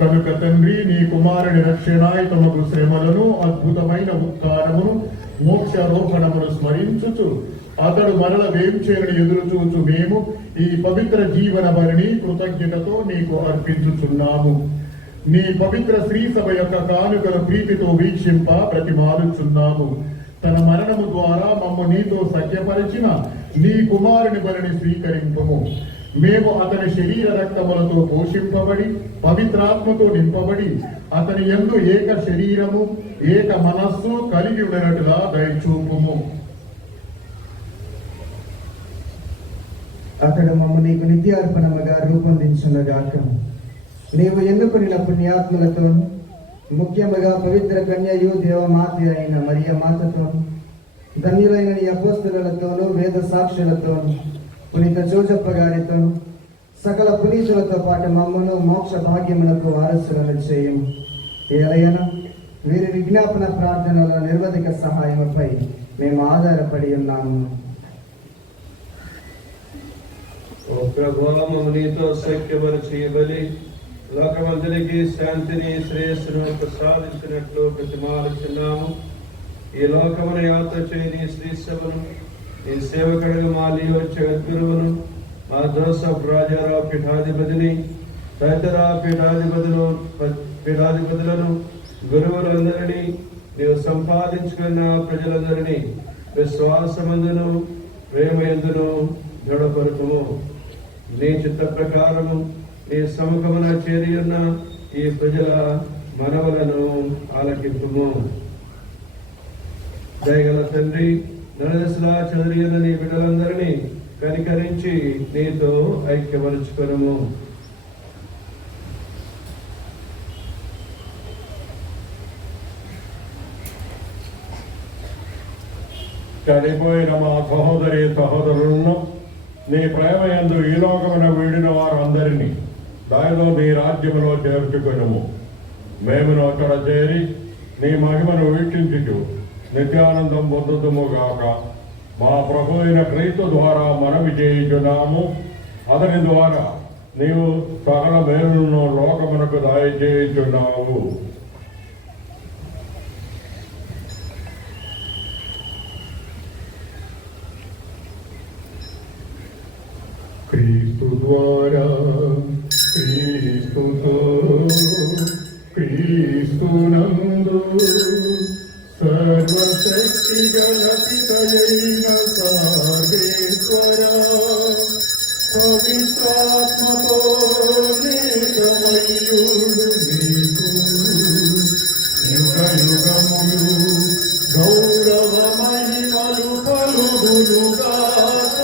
కనుక తండ్రి నీ కుమారుని రక్షణాయుతమగు శ్రమలను అద్భుతమైన ఉత్థానమును మోక్షారోహణమును స్మరించుచు అతడు మరల వేంచేరుని ఎదురు చూచు మేము ఈ పవిత్ర జీవన భరిని కృతజ్ఞతతో నీకు అర్పించుచున్నాము. నీ పవిత్ర శ్రీ సభ యొక్క కానుకల ప్రీతితో వీక్షింప ప్రతిమాలుచున్నాము. తన మరణము ద్వారా మమ్ము నీతో సఖ్యపరిచిన నీ కుమారుని బలిని స్వీకరింపము. మేము అతని శరీర రక్తములతో పోషింపబడి పవిత్రాత్మతో నింపబడి అతని యందు ఏక శరీరము ఏక మనస్సు కలిగి ఉన్నట్టుగా దయచూపుము. అతడు మమ్మ నీకు నిత్యార్పణముగా రూపొందించున్నగాక. నీవు ఎన్నుకొనిన పుణ్యాత్ములతో ముఖ్యముగా పవిత్ర కన్యయు దేవమాత అయిన మరియ మాతతో ధన్యులైన నీ అపోస్తలులతోనూ వేద సాక్షులతోనూ పునీత జోజప్ప గారితోనూ సకల పునీతులతో పాటు మమ్మను మోక్ష భాగ్యములకు వారసులను చేయము. ఏలైనా వీరి విజ్ఞాపన ప్రార్థనల నిర్వధిక సహాయముపై మేము ఆధారపడి ఉన్నాము. ఓ ప్రభువా, నీతో సఖ్యపరిచి బలి లోకమంతరికి శాంతిని శ్రేయస్సును ప్రసాదించినట్లు ప్రతిమాలుచున్నాము. ఈ లోకమును యాత్ర చేయని శ్రీ సభను ఈ సేవకుడుగా మా లియో జగద్గురువును మా జోసఫ్ రాజారావు పీఠాధిపతిని తదితర పీఠాధిపతులను గురువులందరినీ నీవు సంపాదించుకున్న ప్రజలందరినీ విశ్వాసమందును ప్రేమయందును దృఢపరుతుము. నీ చిత్త ప్రకారము నీ సముఖమున చేరి ఉన్న ఈ ప్రజల మనవలను ఆలకింపుము. దయగల తండ్రి, నరదశలా చదివి ఉన్న నీ బిడ్డలందరినీ కనికరించి నీతో ఐక్యపరుచుకొనుము. చనిపోయిన మా సహోదరి సహోదరులను నీ ప్రేమయందు ఈ లోకమున వీడిన వారందరినీ దానిలో నీ రాజ్యములో చేర్చుకొనుము. మేమును అక్కడ చేరి నీ మహిమను వీక్షించుచు నిత్యానందం పొందుతుముగాక. మా ప్రభు అయిన క్రీస్తు ద్వారా మనవి చేయుచున్నాము. అతని ద్వారా నీవు సకల మేలులను లోకమునకు దయచేయుచున్నావు. శక్తిగల పితయైన సర్వేశ్వర పవిత్రాత్మతో నేకమయుడు నీకు యుగ యుగములు గౌరవ మహిమలు కలుగునుగాక.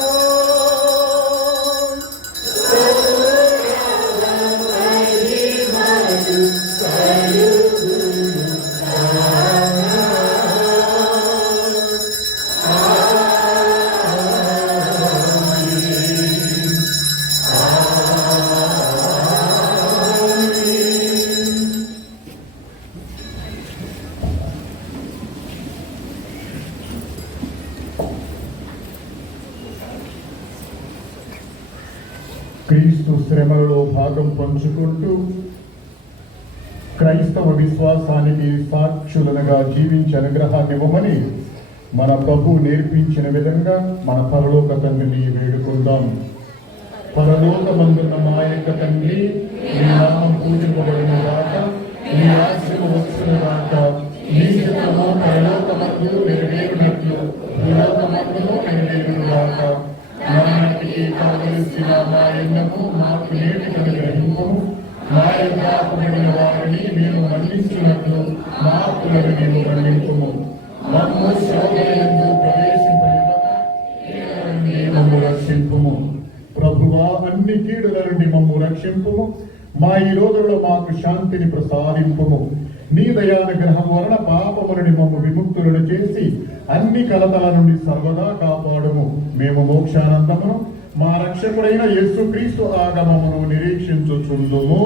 క్రీస్తు శ్రమలలో భాగం పంచుకుంటూ క్రైస్తవ విశ్వాసానికి సాక్షులనుగా జీవించే అనుగ్రహాన్ని ఇవ్వమని మన ప్రభు నేర్పించిన విధంగా మన పరలోక తండ్రిని వేడుకుందాం. పరలోకమందున్న మా యొక్క తండ్రి, నీ నామం పూజింపబడును గాక, నీ రాజ్యం వచ్చును గాక, నీ చిత్తము పరలోకమందు నెరవేరునట్లు భూలోకమందును నెరవేరును గాక. నాటికి కావలసిన మా ఎన్నము మాకు నేటి అనుగ్రహింపము, మా యొక్క అపమైన వారిని మేము మన్నించినట్లు మా అప్పులను మేము మన్నింపము. మమ్ము శోధనయందు ప్రవేశింపనివ్వక మమ్ము రక్షింపుము. ప్రభువా, అన్ని కీడుల నుండి మమ్ము రక్షింపుము. మా ఈ రోజుల్లో మాకు శాంతిని ప్రసాదింపుము. నీ దయానుగ్రహం వలన పాపము నుండి మమ్ము విముక్తులను చేసి అన్ని కలతల నుండి సర్వదా కాపాడుము. మేము మోక్షానందమును మా రక్షకుడైన యేసుక్రీస్తు ఆగమమును నిరీక్షించుచుందుము.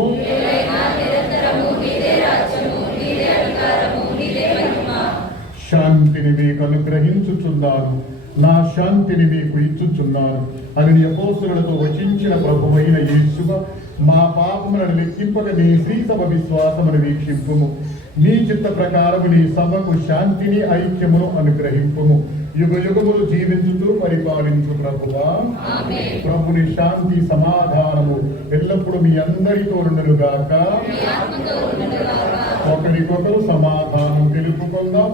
శాంతిని మీకు అనుగ్రహించుచున్నాను, నా శాంతిని మీకు ఇచ్చుచున్నాను అని నీ అపోస్తలులతో వచించిన ప్రభువైన యేసువ, మా పాపములను లెక్కింపక నీ శ్రీసభ విశ్వాసమును వీక్షింపుము. నీ చిత్త ప్రకారము నీ సభకు శాంతిని ఐక్యమును అనుగ్రహింపుము. యుగ యుగములు జీవించుతూ పరిపాలించు ప్రభువా. ప్రభుని శాంతి సమాధానము ఎల్లప్పుడూ మీ అందరితో ఉండునుగాక. ఒకరికొకరు సమాధానం తెలుపుకుందాం.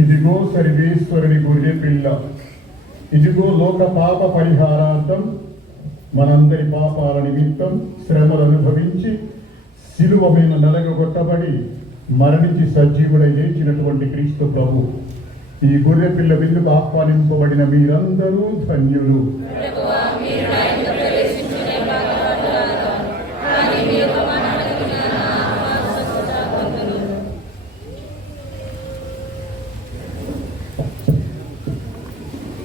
ఇదిగో సర్వేశ్వరుని గొర్రె పిల్ల, ఇదిగో లోక పాప పరిహారార్థం మనందరి పాపాల నిమిత్తం శ్రమలు అనుభవించి శిలువ మీద నలగొట్టబడి మరణించి సజీవుడై లేచినటువంటి క్రీస్తు ప్రభు. ఈ గొర్రె పిల్ల విందుకు ఆహ్వానింపబడిన మీరందరూ ధన్యులు.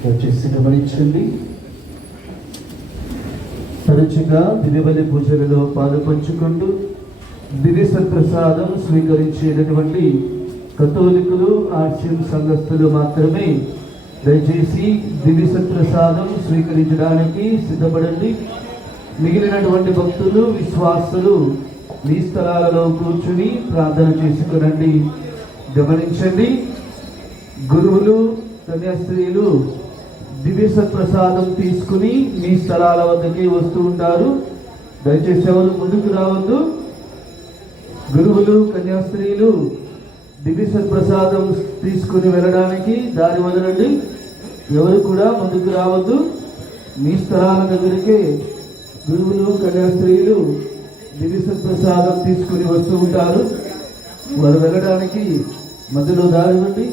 వచ్చేసి గమనించండి. తరచుగా దివ్యబలి పూజలలో పాలుపంచుకుంటూ దివ్య సత్ప్రసాదం స్వీకరించేటటువంటి కథోలికులు, ఆర్సిఎం సంఘస్థులు మాత్రమే దయచేసి దివ్య సత్ప్రసాదం స్వీకరించడానికి సిద్ధపడండి. మిగిలినటువంటి భక్తులు, విశ్వాసులు మీ స్థలాలలో కూర్చుని ప్రార్థన చేసుకునండి. గమనించండి, గురువులు, కన్యాస్త్రీలు దివ్య సత్ప్రసాదం తీసుకుని మీ స్థలాల వద్దకి వస్తూ ఉంటారు. దయచేసి ఎవరు ముందుకు రావద్దు. గురువులు, కన్యాస్త్రీలు దివ్య సత్ప్రసాదం తీసుకుని వెళ్ళడానికి దారి వదలండి. ఎవరు కూడా ముందుకు రావద్దు. మీ స్థలాల దగ్గరికే గురువులు, కన్యాస్త్రీలు దివ్య సత్ప్రసాదం తీసుకుని వస్తూ ఉంటారు. వారు వెళ్ళడానికి మధ్యలో దారి ఇవ్వండి.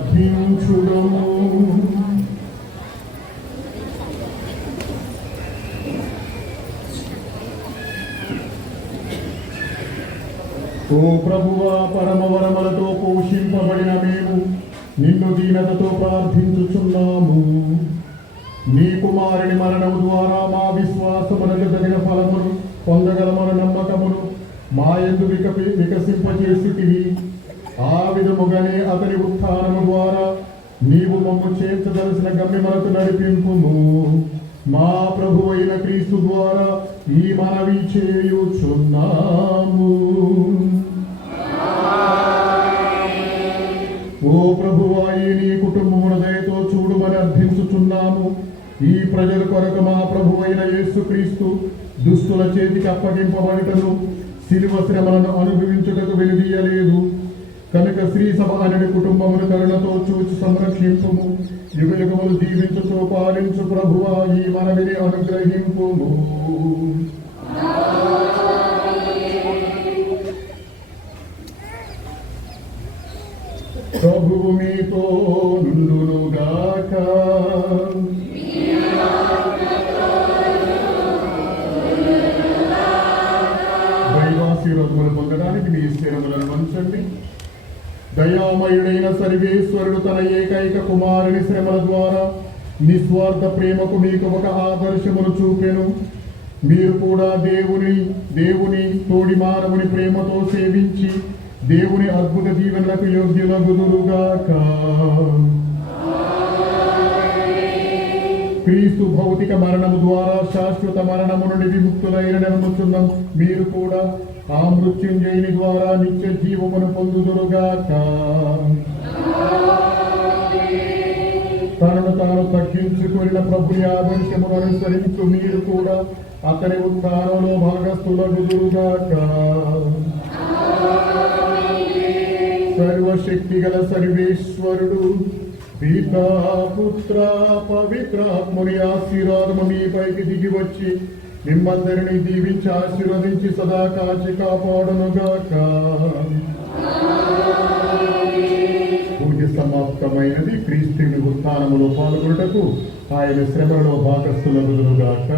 ప్రార్థించుదము. ఓ ప్రభువా, పరమవరములతో పోషింపబడిన మేము నిన్ను దీనతతో ప్రార్థించుచున్నాము. నీ కుమారుని మరణము ద్వారా మా విశ్వాసమునకు తగిన ఫలమును పొందగలమని నమ్మకమును మా యందు వికసింపజేసితివి. ఆ విధముగానే అతని ఉత్థానము ద్వారా నీవు మమ్ము చేర్చదలసిన గమ్యములకు నడిపింపుము. మా ప్రభువైన అయిన క్రీస్తు ద్వారా ఈ మనవి చేయుచున్నాము. ఓ ప్రభువా, నీ కుటుంబమున దయతో చూడుమని అర్థించుచున్నాము. ఈ ప్రజల కొరకు మా ప్రభు అయిన యేసుక్రీస్తు దుష్టుల చేతికి అప్పగింపబడటను, శిలువ శ్రమలను అనుభవించుటకు వెనుదీయలేదు కనుక శ్రీ సభ అనే కుటుంబమును కరుణతో చూచి సంరక్షింపుము. యుగయుగములు దీవించుతూ పాలించు ప్రభువా, ఈ మనవిని అనుగ్రహింపుము. ప్రభువు మీతో నుండునుగాక. దైవాశీర్వాదములు పొందడానికి మీ స్థిరములను వంచండి. దయామయుడైన సర్వేశ్వరుడు తన ఏకైక కుమారుని శ్రమల ద్వారా నిస్వార్థ ప్రేమకు మీకు ఒక ఆదర్శమును చూపెను. మీరు కూడా దేవుని తోడి మానవుని ప్రేమతో సేవించి దేవుని అద్భుత దీవెనలకు యోగ్యులగుదురుగాక. క్రీస్తు భౌతిక మరణము ద్వారా శాశ్వత మరణము నుండి విముక్తులైన నమ్ముచున్నాం. మీరు కూడా ఆ మృత్యుంజయుని ద్వారా నిత్య జీవమును పొందుదురుగాక. తనను తాను తగ్గించుకున్న ప్రభుని ఆదర్శమును అనుసరించు మీరు కూడా అతని ఉత్థానంలో భాగస్థులగుదురుగాక. సర్వశక్తి గల సర్వేశ్వరుడు పితా పుత్ర పవిత్రాత్ముని ఆశీర్వాదము మీపైకి దిగి వచ్చి మిమ్మందరినీ దీవించి ఆశీర్వదించి సదా కాచి కాపాడునుగాక. పూజ సమాప్తమైనది. క్రీస్తుని ఉత్థానములో పాల్గొనుటకు ఆయన శ్రమలో భాగస్థులగుదురుగాక.